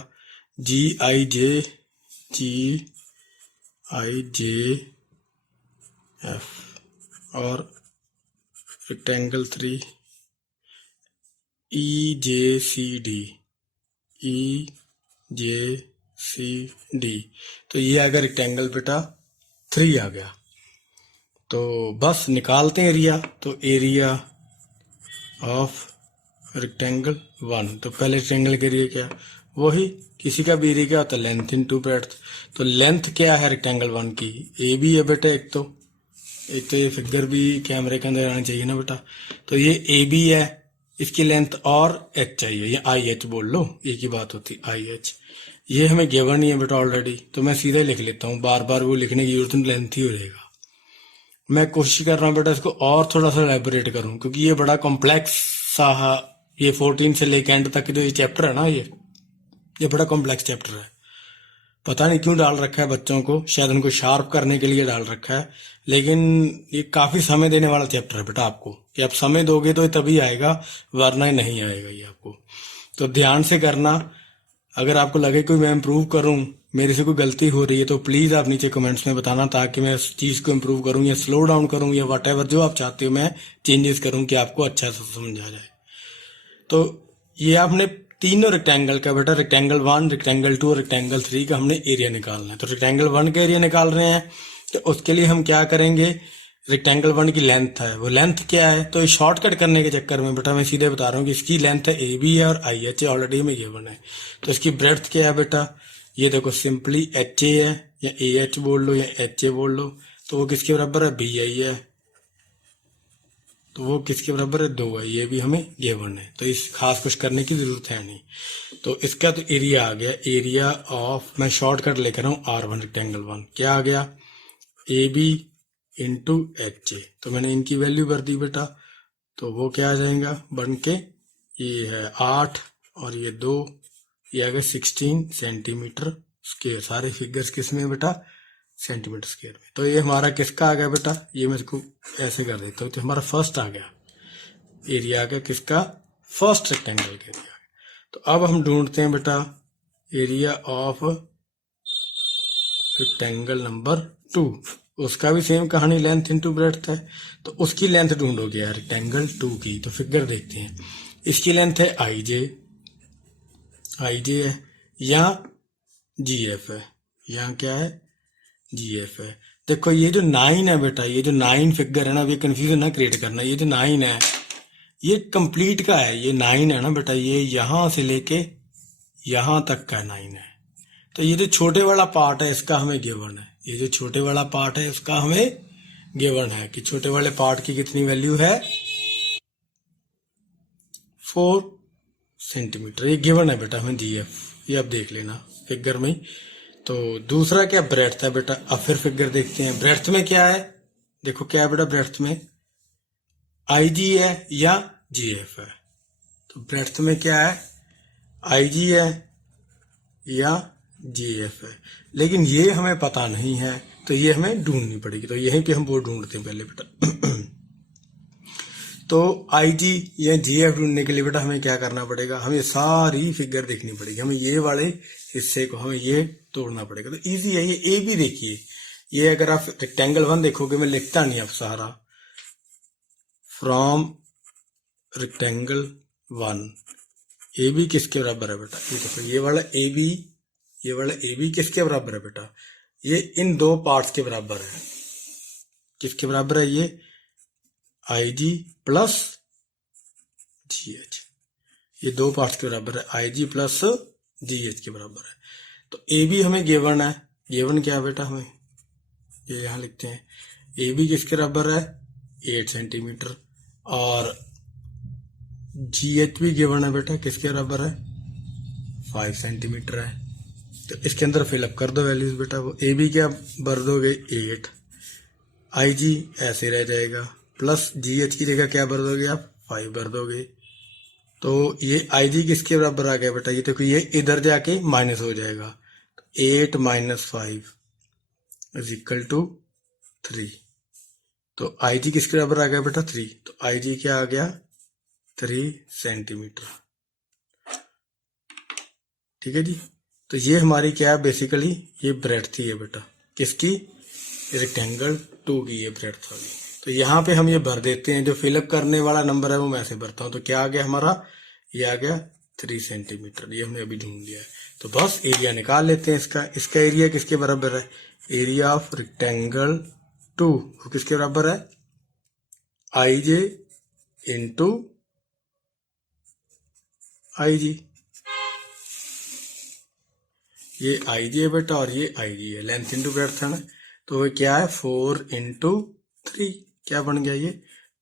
GIJ, GIJF। और रेक्टेंगल 3 EJCD, EJCD। तो ये आ गया रेक्टेंगल बेटा 3 आ गया। तो बस निकालते हैं एरिया। तो एरिया ऑफ रेक्टेंगल 1, तो पहले रेक्टेंगल के एरिया क्या? वही किसी का भी एरिया क्या होता है, लेंथ इनटू ब्रेड्थ। तो लेंथ क्या है रेक्टेंगल वन की, ए बी है बेटा। एक तो ये फिगर भी कैमरे के अंदर आनी चाहिए ना बेटा। तो ये ए बी है, इसकी लेंथ और एच चाहिए, ये आई एच बोल लो, एक ही बात होती आई एच। ये हमें गिवन नहीं है बेटा ऑलरेडी, तो मैं सीधा लिख लेता हूँ, बार बार वो लिखने की जरूरत नहीं, लेंथ ही हो जाएगा। मैं कोशिश कर रहा हूँ बेटा इसको और थोड़ा सा एलेबोरेट करूँ, क्योंकि ये बड़ा कॉम्प्लेक्स सा, ये 14 से लेके एंड तक जो ये चैप्टर है ना, ये बड़ा कॉम्प्लेक्स चैप्टर है। पता नहीं क्यों डाल रखा है बच्चों को, शायद उनको शार्प करने के लिए डाल रखा है, लेकिन ये काफी समय देने वाला चैप्टर है बेटा आपको, कि आप समय दोगे तो ये तभी आएगा, वरना नहीं आएगा ये आपको। तो ध्यान से करना। अगर आपको लगे कोई मैं इम्प्रूव करूं, मेरे से कोई गलती हो रही है, तो प्लीज आप नीचे कमेंट्स में बताना, ताकि मैं इस चीज को इम्प्रूव करूं या स्लो डाउन करूं या वट एवर जो आप चाहते हो मैं चेंजेस करूं, कि आपको अच्छा से समझ आ जाए। तो ये आपने तीनों रेक्टेंगल का बेटा, रेक्टेंगल वन, रेक्टेंगल टू और रेक्टेंगल थ्री का हमने एरिया निकालना है। तो रेक्टेंगल वन का एरिया निकाल रहे हैं, तो उसके लिए हम क्या करेंगे, रेक्टेंगल वन की लेंथ है, वो लेंथ क्या है, तो शॉर्टकट करने के चक्कर में बेटा मैं सीधे बता रहा हूँ कि इसकी लेंथ है ए बी है और आई एच है, ऑलरेडी में गिवन है। तो इसकी ब्रेड्थ क्या है बेटा, ये देखो सिंपली एच ए है, या ए एच बोल लो या एच ए बोल लो। तो वो किसके बराबर है, बी आई है। तो वो किसके बराबर है, 2 है, ये भी हमें गिवन है, तो इस खास कुछ करने की जरूरत है नहीं। तो इसका तो एरिया आ गया, एरिया ऑफ, मैं शॉर्टकट लेकर रहा हूँ R1 रेक्टेंगल वन, क्या आ गया, A B into H A. तो मैंने इनकी वैल्यू भर दी बेटा, तो वो क्या आ जाएगा बन के, ये है 8 और ये 2, ये आ गया 16 सेंटीमीटर स्क्वायर। सारे फिगर्स किस में बेटा, सेंटीमीटर स्क्वायर में। तो ये हमारा किसका आ गया बेटा, ये मैं इसको ऐसे कर देता हूँ, तो हमारा फर्स्ट आ गया, एरिया आ गया किसका, फर्स्ट रेक्टेंगल का एरिया आ गया। तो अब हम ढूंढते हैं बेटा एरिया ऑफ रेक्टेंगल नंबर 2। उसका भी सेम कहानी, लेंथ इनटू ब्रेड्थ है। तो उसकी लेंथ ढूंढोगे यार रेक्टेंगल 2 की, तो फिगर देखते हैं। इसकी लेंथ है आई जे है, या जी एफ है, यहाँ क्या है, जी एफ है। देखो ये जो 9 है बेटा, ये जो 9 फिगर है ना, ये कंफ्यूजन ना क्रिएट करना। ये जो 9 है ये कंप्लीट का है, ये 9 है ना बेटा, ये यहां से लेके यहां तक का 9 है। तो ये जो छोटे वाला पार्ट है इसका हमें गिवन है, ये जो छोटे वाला पार्ट है इसका हमें गिवन है, कि छोटे वाले पार्ट की कितनी वैल्यू है, 4 सेंटीमीटर, ये गिवन है बेटा हमें जी एफ, ये आप देख लेना फिगर में। तो दूसरा क्या, ब्रेड्थ है बेटा। अब फिर फिगर देखते हैं, ब्रेड्थ में क्या है, देखो क्या है बेटा, ब्रेड्थ में आई जी है या जी एफ है। तो ब्रेड्थ में क्या है, आई जी है या जी एफ है, लेकिन ये हमें पता नहीं है, तो ये हमें ढूंढनी पड़ेगी। तो यहीं पे हम वो ढूंढते हैं पहले बेटा। तो आई जी या जी एफ ढूंढने के लिए बेटा हमें क्या करना पड़ेगा, हमें सारी फिगर देखनी पड़ेगी, हमें ये वाले हिस्से को हमें ये तोड़ना पड़ेगा। तो इजी है, ये ए भी देखिए, ये अगर आप रेक्टेंगल वन देखोगे, मैं लिखता नहीं अब सारा, from rectangle one A B किसके बराबर है बेटा, ये देखो ये वाला ए बी, ये वाला ए बी किसके बराबर है बेटा, ये इन दो पार्ट्स के बराबर है। किसके बराबर है, ये आई जी प्लस जी एच, ये दो पार्ट्स के बराबर है, आई जी प्लस जी एच के बराबर है। तो ए बी हमें गिवन है, गिवन क्या है बेटा हमें, ये यहां लिखते हैं, ए बी किसके बराबर है, 8 सेंटीमीटर, और जी एच भी गिवन है बेटा, किसके बराबर है, 5 सेंटीमीटर है। तो इसके अंदर फिलअप कर दो वैल्यूज बेटा, वो ए बी क्या भर दोगे 8, आई जी ऐसे रह जाएगा, प्लस जी एच की जगह क्या भर दोगे आप, 5 भर दोगे। तो ये आई जी किसके बराबर आ गया बेटा, ये देखो ये इधर जाके माइनस हो जाएगा, 8 माइनस 5 इज इक्वल टू 3। तो आई जी किसके बराबर आ गया बेटा, 3। तो आई जी क्या आ गया, 3 सेंटीमीटर। ठीक है जी। तो ये हमारी क्या है, बेसिकली ये ब्रेड्थ थी है बेटा, किसकी, रेक्टेंगल 2 की ये ब्रेड्थ होगी। तो यहाँ पे हम ये भर देते हैं, जो फिलअप करने वाला नंबर है वो मैं ऐसे भरता हूँ। तो क्या आ गया हमारा, ये आ गया 3 सेंटीमीटर, ये हमने अभी ढूंढ लिया है। तो बस एरिया निकाल लेते हैं इसका। इसका एरिया किसके बराबर है, एरिया ऑफ रेक्टेंगल 2 किसके बराबर है, आई जे इंटू आई जी। ये आई जी है बेटा और ये आई जी है, लेंथ इंटू ब्रेड्थ है ना, तो वो क्या है 4 × 3, क्या बन गया ये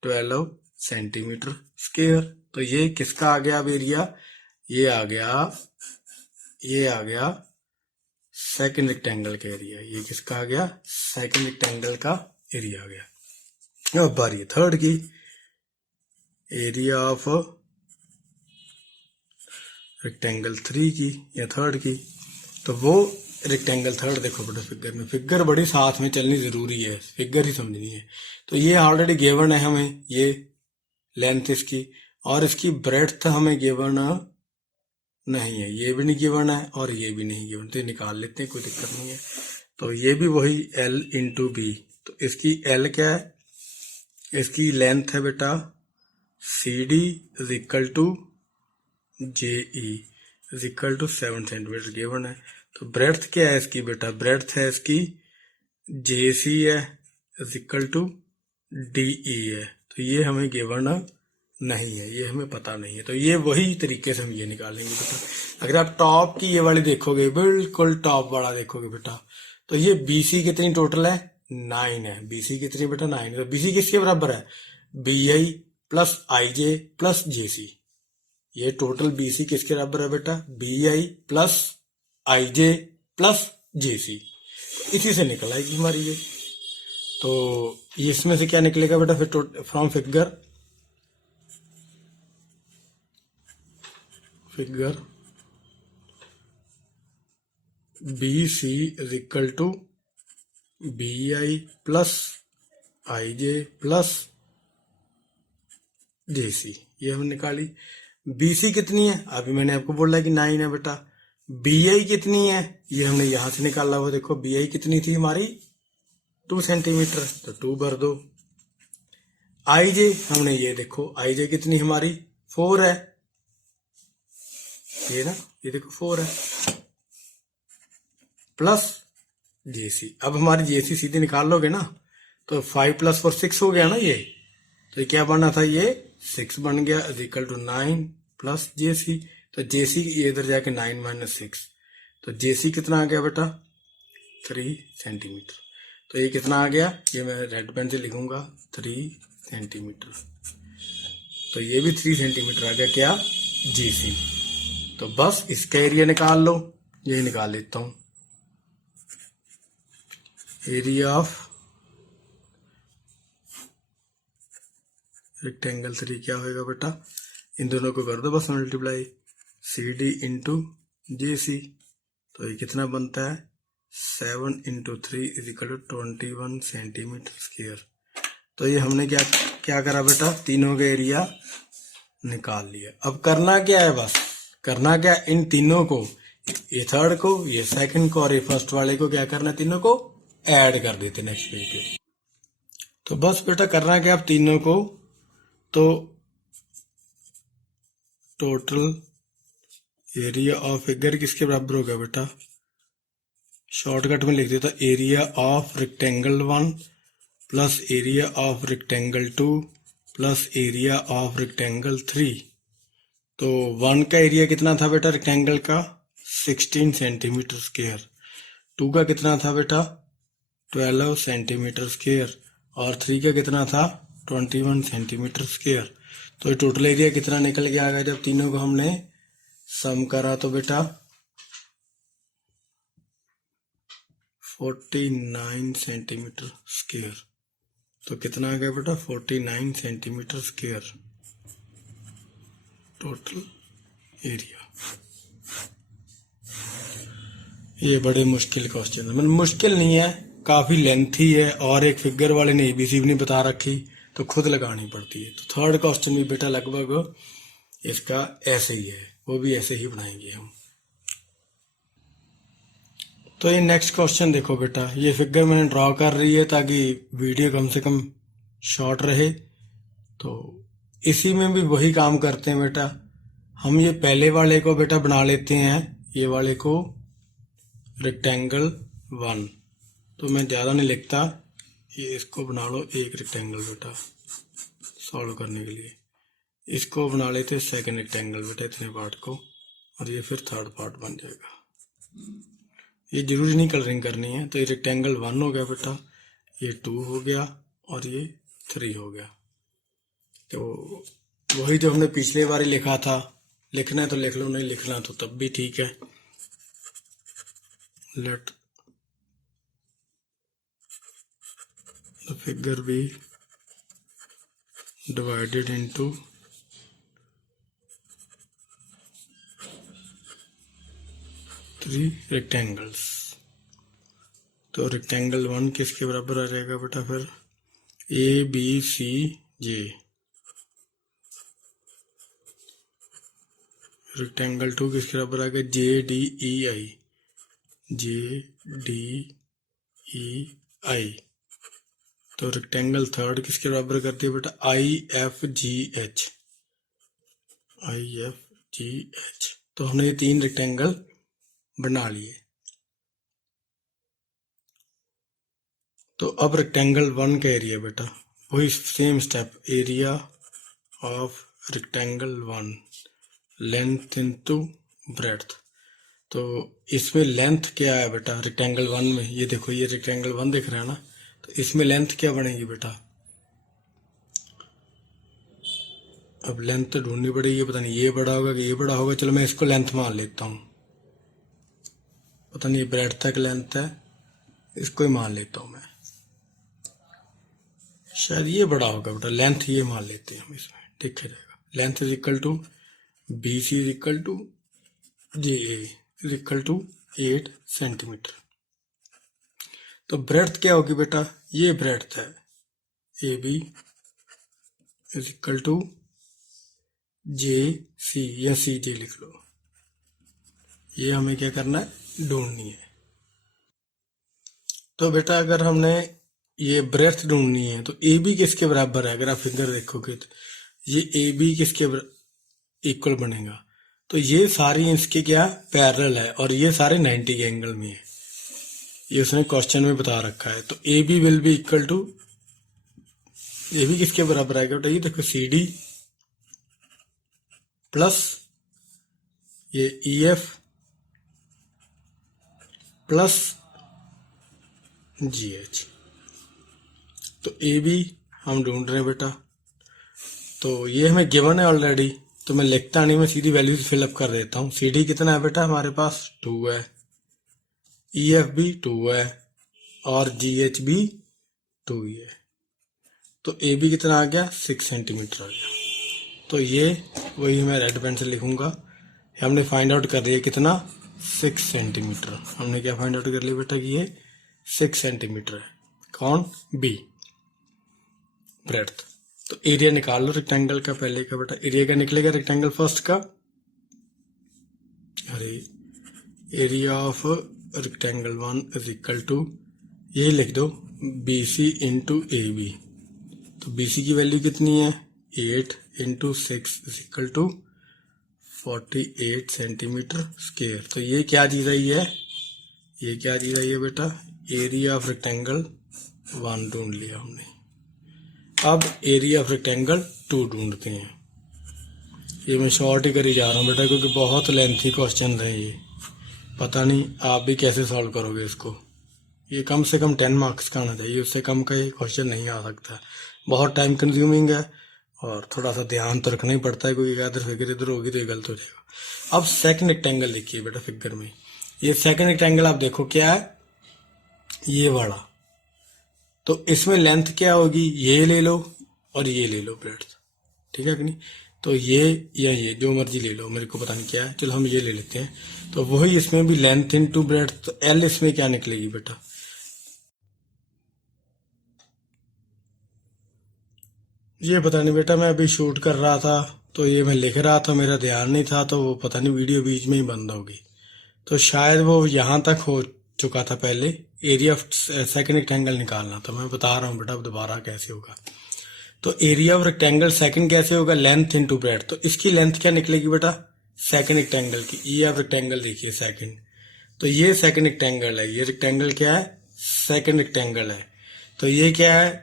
12 सेंटीमीटर स्क्वायर। तो ये किसका आ गया अब एरिया, ये आ गया सेकंड रेक्टेंगल का एरिया। ये किसका आ गया, सेकंड रेक्टेंगल का एरिया आ गया। अब बारी है थर्ड की, एरिया ऑफ रेक्टेंगल 3 की या थर्ड की। तो वो रेक्टेंगल थर्ड देखो बेटा फिगर में, फिगर बड़ी साथ में चलनी जरूरी है, फिगर ही समझनी है। तो ये ऑलरेडी गिवन है हमें, ये लेंथ इसकी, और इसकी ब्रेड्थ हमें गिवन नहीं है, ये भी नहीं गिवन है और ये भी नहीं गिवन, तो ये निकाल लेते हैं, कोई दिक्कत नहीं है। तो ये भी वही L × B, तो इसकी L क्या है, इसकी लेंथ है बेटा CD = JE = 7 सेंटीमीटर गिवन है। तो ब्रेड्थ क्या है इसकी बेटा, ब्रेड्थ है इसकी JC है = DE है। तो ये हमें गिवन नहीं है, ये हमें पता नहीं है। तो ये वही तरीके से हम ये निकालेंगे बेटा। अगर आप टॉप की ये वाली देखोगे, बिल्कुल टॉप वाला देखोगे बेटा, तो ये BC कितनी टोटल है 9 है। BC कितनी बेटा 9 है। तो BC किसके बराबर है, BI + IJ + JC। ये टोटल BC किसके बराबर है बेटा, BI + IJ + JC। इसी से निकल आएगी हमारी ये। तो इसमें से क्या निकलेगा बेटा फिर, from figure BC = BI + IJ + JC, ये हम निकाली। BC कितनी है, अभी मैंने आपको बोला है कि 9 है बेटा। BI कितनी है, ये हमने यहां से निकाला हुआ, देखो BI कितनी थी हमारी 2 सेंटीमीटर, तो 2 भर दो। IJ हमने ये देखो, IJ कितनी हमारी 4 है, ये ना, ये देखो 4 है, प्लस JC। अब हमारी JC सीधे निकाल लोगे ना, तो 5 + 4 6 हो गया ना ये। तो ये क्या बनना था, ये 6 बन गया = 9 + JC। तो JC ये इधर जाके 9 - 6, तो JC कितना आ गया बेटा 3 सेंटीमीटर। तो ये कितना आ गया, ये मैं रेड पेन से लिखूंगा 3 सेंटीमीटर। तो ये भी 3 सेंटीमीटर आ गया क्या, JC। तो बस इसका एरिया निकाल लो, ये निकाल लेता हूं। एरिया ऑफ रेक्टेंगल 3 क्या होगा बेटा, इन दोनों को कर दो बस मल्टीप्लाई, CD × JC। तो ये कितना बनता है 7 × 3 = 21 सेंटीमीटर स्क्वायर। तो ये हमने क्या करा बेटा, तीनों का एरिया निकाल लिया। अब करना क्या है, बस करना क्या, इन तीनों को, ये थर्ड को, ये सेकंड को और ये फर्स्ट वाले को क्या करना, तीनों को ऐड कर देते नेक्स्ट पेज पे। तो बस बेटा करना क्या, आप तीनों को, तो टोटल एरिया ऑफ फिगर किसके बराबर होगा बेटा, शॉर्टकट में लिख देता, area of rectangle 1 + area of rectangle 2 + area of rectangle 3। तो 1 का एरिया कितना था बेटा रेक्टेंगल का 16 सेंटीमीटर स्क्वायर, 2 का कितना था बेटा 12 सेंटीमीटर स्क्वायर, और 3 का कितना था 21 सेंटीमीटर स्क्वायर। तो ये टोटल एरिया कितना निकल के आ गया जब तीनों को हमने सम करा, तो बेटा 49 सेंटीमीटर स्क्वायर। तो कितना आ गया बेटा 49 सेंटीमीटर स्क्वायर टोटल एरिया। ये बड़े मुश्किल क्वेश्चन है, मतलब मुश्किल नहीं है, काफी लेंथी है, और एक फिगर वाले ने ABC भी नहीं बता रखी, तो खुद लगानी पड़ती है। तो थर्ड क्वेश्चन भी बेटा लगभग इसका ऐसे ही है, वो भी ऐसे ही बनाएंगे हम। तो ये नेक्स्ट क्वेश्चन देखो बेटा, ये फिगर मैंने ड्रॉ कर रही है ताकि वीडियो कम से कम शॉर्ट रहे। तो इसी में भी वही काम करते हैं बेटा, हम ये पहले वाले को बेटा बना लेते हैं, ये वाले को रेक्टेंगल 1। तो मैं ज़्यादा नहीं लिखता, ये इसको बना लो एक रेक्टेंगल बेटा सॉल्व करने के लिए। इसको बना लेते सेकंड रेक्टेंगल बेटा, इतने पार्ट को, और ये फिर थर्ड पार्ट बन जाएगा। ये जरूरी नहीं कलरिंग करनी है। तो ये रेक्टेंगल 1 हो गया बेटा, ये 2 हो गया और ये 3 हो गया। तो वही जो हमने पिछले बार ही लिखा था, लिखना है तो लिख लो, नहीं लिखना तो तब भी ठीक है। Let the figure be divided into 3 rectangles. तो रेक्टेंगल 1 किसके बराबर आ जाएगा बेटा फिर? ABCJ। रेक्टेंगल 2 किसके बराबर आ गया? JDEI। JDEI। तो रेक्टेंगल 3 किसके बराबर कर दिया बेटा? IFGH। IFGH। तो हमने ये 3 रेक्टेंगल बना लिए। तो अब रेक्टेंगल 1 का एरिया बेटा, वही same step, area of rectangle 1 length into breadth. तो इसमें लेंथ क्या है बेटा रेक्टेंगल 1 में? ये देखो, ये रेक्टेंगल 1 दिख रहा है ना, तो इसमें लेंथ क्या बनेगी बेटा? अब लेंथ तो ढूंढनी पड़ेगी, पता नहीं ये बड़ा होगा कि ये बड़ा होगा। चलो मैं इसको लेंथ मान लेता हूँ, पता नहीं ब्रेड्थ तक लेंथ है, इसको ही मान लेता हूँ मैं। शायद ये बड़ा होगा बेटा, लेंथ ये मान लेते हैं हम, इसमें ठीक है जाएगा। Length is equal to BC is equal to JA is equal to 8 centimetre. तो ब्रेड्थ क्या होगी बेटा? ये ब्रेड्थ है, AB is equal to JC या CJ लिख लो। ये हमें क्या करना है? ढूंढनी है। तो बेटा अगर हमने ये ब्रेड्थ ढूंढनी है तो AB किसके बराबर है? अगर आप फिगर देखोगे तो ये AB किसके इक्वल बनेगा? तो ये सारी इसके क्या पैरेलल है और ये सारे 90 के एंगल में है, ये उसने क्वेश्चन में बता रखा है। तो AB will be equal to, AB किसके बराबर आएगा बेटा? ये देखो CD प्लस ये EF प्लस GH। तो AB हम ढूंढ रहे हैं बेटा, तो ये हमें गिवन है ऑलरेडी, तो मैं लिखता नहीं, मैं सीधी वैल्यूज फिलअप कर देता हूँ। CD कितना है बेटा हमारे पास? 2 है, EF भी 2 है और GH भी 2 ही है। तो AB कितना आ गया? 6 सेंटीमीटर आ गया। तो ये वही मैं रेड पेन से लिखूंगा, हमने फाइंड आउट कर दिया कितना? 6 सेंटीमीटर। हमने क्या फाइंड आउट कर लिया बेटा कि ये 6 सेंटीमीटर है। कौन? B breadth. तो एरिया निकाल लो रेक्टेंगल का, पहले का बेटा एरिया का निकलेगा रेक्टेंगल फर्स्ट का, अरे area of rectangle 1 is equal to, यही लिख दो, BC इंटू AB। तो BC की वैल्यू कितनी है? 8 into 6 is equal to 48 centimetre square. तो ये क्या चीज आई है? ये क्या चीज आई है बेटा? एरिया ऑफ रेक्टेंगल 1 ढूंढ लिया हमने। अब एरिया ऑफ रेक्टेंगल 2 ढूंढते हैं। ये मैं शॉर्ट ही करी जा रहा हूँ बेटा, क्योंकि बहुत लेंथी क्वेश्चन है ये, पता नहीं आप भी कैसे सॉल्व करोगे इसको। ये कम से कम 10 मार्क्स का आना चाहिए, उससे कम का ये क्वेश्चन नहीं आ सकता। बहुत टाइम कंज्यूमिंग है और थोड़ा सा ध्यान तो रखना ही पड़ता है, क्योंकि अगर फिगर इधर होगी तो ये गलत हो जाएगा। अब सेकंड रेक्टेंगल देखिए बेटा फिगर में, ये सेकंड रेक्टेंगल आप देखो क्या है? ये वाला। तो इसमें लेंथ क्या होगी? ये ले लो और ये ले लो ब्रेड्थ, ठीक है कि नहीं? तो ये या ये जो मर्जी ले लो, मेरे को पता नहीं क्या है, चलो हम ये ले लेते हैं। तो वही इसमें भी लेंथ इनटू ब्रेड्थ, तो L इसमें क्या निकलेगी बेटा? ये पता नहीं बेटा, मैं अभी शूट कर रहा था तो ये मैं लिख रहा था, मेरा ध्यान नहीं था, तो वो पता नहीं वीडियो बीच में ही बंद होगी। तो शायद वो यहाँ तक हो चुका था पहले। एरिया ऑफ सेकंड रेक्टेंगल निकालना था, मैं बता रहा हूँ बेटा अब दोबारा कैसे होगा। तो एरिया ऑफ रेक्टेंगल सेकंड कैसे होगा? Length into breadth. तो इसकी लेंथ क्या निकलेगी बेटा? सेकंड रेक्टेंगल की। ई ऑफ रेक्टेंगल देखिए सेकंड, तो ये सेकंड रेक्टेंगल है, ये रेक्टेंगल क्या है? सेकंड रेक्टेंगल है। तो ये क्या है?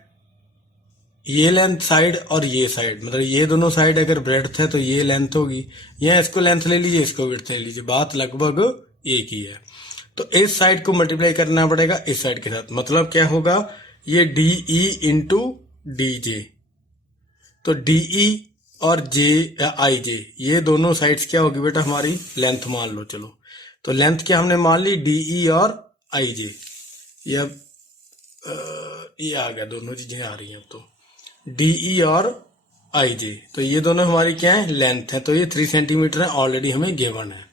ये लेंथ साइड और ये साइड, मतलब ये दोनों साइड अगर ब्रेड्थ है तो ये लेंथ होगी, या इसको लेंथ ले लीजिए, इसको विड्थ ले लीजिए, बात लगभग एक ही है। तो इस साइड को मल्टीप्लाई करना पड़ेगा इस साइड के साथ, मतलब क्या होगा, ये DE इंटू DJ। तो DE और IJ ये दोनों साइड्स क्या होगी बेटा, हमारी लेंथ मान लो। चलो तो लेंथ क्या हमने मान ली, DE और IJ। ये अब ये आ गया, दोनों चीजें आ रही हैं अब तो, DE और IJ। तो ये दोनों हमारी क्या है, लेंथ है। तो ये 3 सेंटीमीटर है, ऑलरेडी हमें गिवन है।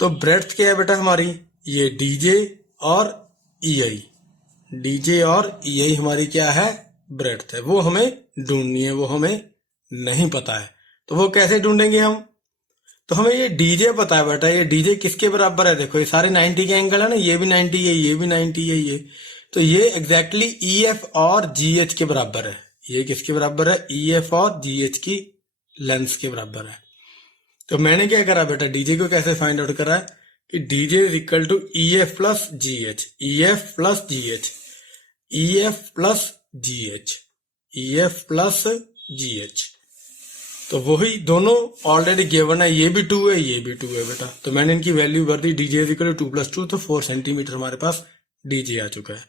तो ब्रेड्थ क्या है बेटा हमारी, ये DJ और EI। DJ और EI हमारी क्या है, ब्रेड्थ है। वो हमें ढूंढनी है, वो हमें नहीं पता है। तो वो कैसे ढूंढेंगे हम, तो हमें ये DJ पता है बेटा, ये DJ किसके बराबर है, देखो ये सारे 90 के एंगल है ना, ये भी 90 है, ये भी 90 है, ये तो ये एग्जैक्टली EF और GH के बराबर है। ये किसके बराबर है, EF और GH की लेंथ के बराबर है। तो मैंने क्या करा बेटा, DJ को कैसे फाइंड आउट करा है कि DJ is equal to EF plus GH, EF plus GH, EF plus GH, EF plus GH। तो वही दोनों ऑलरेडी गिवन है, ये भी 2 है, ये भी 2 है बेटा। तो मैंने इनकी वैल्यू भर दी, DJ is equal to 2 plus 2, तो 4 सेंटीमीटर हमारे पास DJ आ चुका है।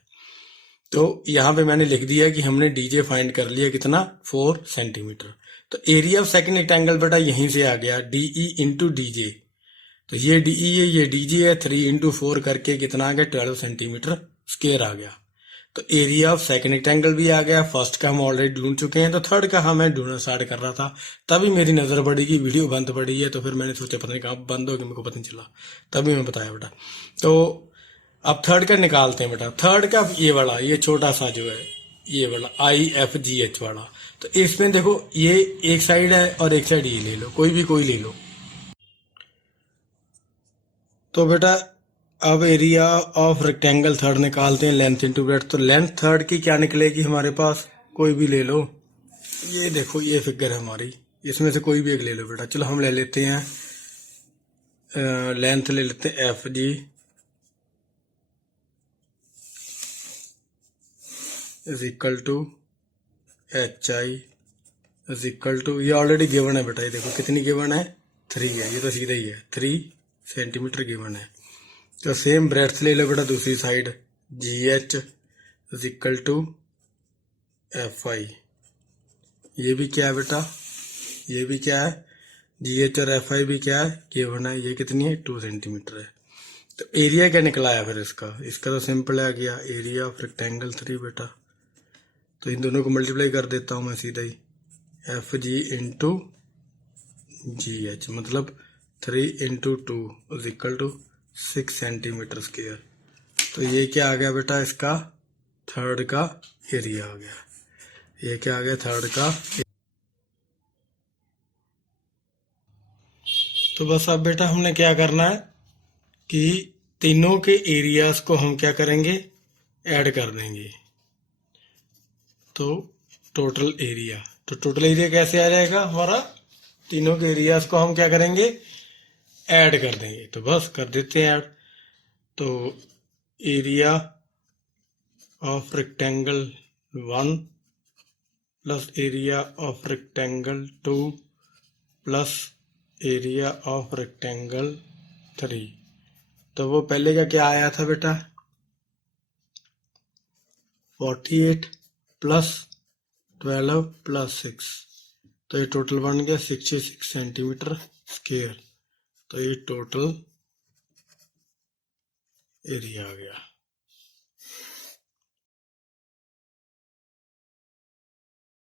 तो यहाँ पे मैंने लिख दिया कि हमने DJ फाइंड कर लिया कितना, 4 सेंटीमीटर। तो एरिया ऑफ सेकंड रेक्टेंगल बेटा यहीं से आ गया, DE इंटू DJ। तो ये DE है, ये DJ है, 3 इंटू 4 करके कितना आ गया, 12 सेंटीमीटर स्क्वायर आ गया। तो एरिया ऑफ सेकंड रेक्टेंगल भी आ गया। फर्स्ट का हम ऑलरेडी ढूंढ चुके हैं, तो थर्ड का हमें ढूंढना स्टार्ट कर रहा था, तभी मेरी नजर पड़ी कि वीडियो बंद पड़ी है। तो फिर मैंने सोचा पता नहीं कहाँ बंद हो गई, मेरे को पता नहीं चला, तभी मैं बताया बेटा। तो अब थर्ड का निकालते हैं बेटा। थर्ड का ये वाला, ये छोटा सा जो है, ये वाला IFGH वाला। तो इसमें देखो ये एक साइड है और एक साइड ये ले लो, कोई ले लो। तो बेटा अब एरिया ऑफ रेक्टेंगल थर्ड निकालते हैं, लेंथ इंटू ब्रेड्थ। तो लेंथ थर्ड की क्या निकलेगी हमारे पास, कोई भी ले लो। ये देखो ये फिगर है हमारी, इसमें से कोई भी एक ले लो बेटा। चलो हम ले लेते हैं लेंथ ले लेते हैं FG is equal to HI is equal to, ये ऑलरेडी गिवन है बेटा, ये देखो कितनी गिवन है, 3 है। ये तो सीधा ही है, 3 सेंटीमीटर गिवन है। तो सेम ब्रेड्थ ले लो बेटा दूसरी side, GH is equal to FI। ये भी क्या है बेटा, ये भी क्या है, GH और FI भी क्या है, गिवन है। ये कितनी है, 2 सेंटीमीटर है। तो एरिया क्या निकला है फिर इसका तो सिंपल आ गया, एरिया ऑफ रेक्टेंगल 3 बेटा। तो इन दोनों को मल्टीप्लाई कर देता हूं मैं सीधा ही, FG इंटू GH, मतलब 3 into 2 is equal to 6 centimetre square. तो ये क्या आ गया बेटा, इसका थर्ड का एरिया आ गया। ये क्या आ गया, थर्ड का। तो बस अब बेटा हमने क्या करना है कि तीनों के एरियाज को हम क्या करेंगे, ऐड कर देंगे। तो टोटल एरिया, तो टोटल एरिया कैसे आ जाएगा हमारा, तीनों के एरियाज को हम क्या करेंगे, ऐड कर देंगे। तो बस कर देते हैं ऐड। तो area of rectangle 1 plus area of rectangle 2 plus area of rectangle 3। तो वो पहले का क्या आया था बेटा, 48 प्लस 12 प्लस 6। तो ये टोटल बन गया 66 सेंटीमीटर स्क्वायर। तो ये टोटल एरिया आ गया।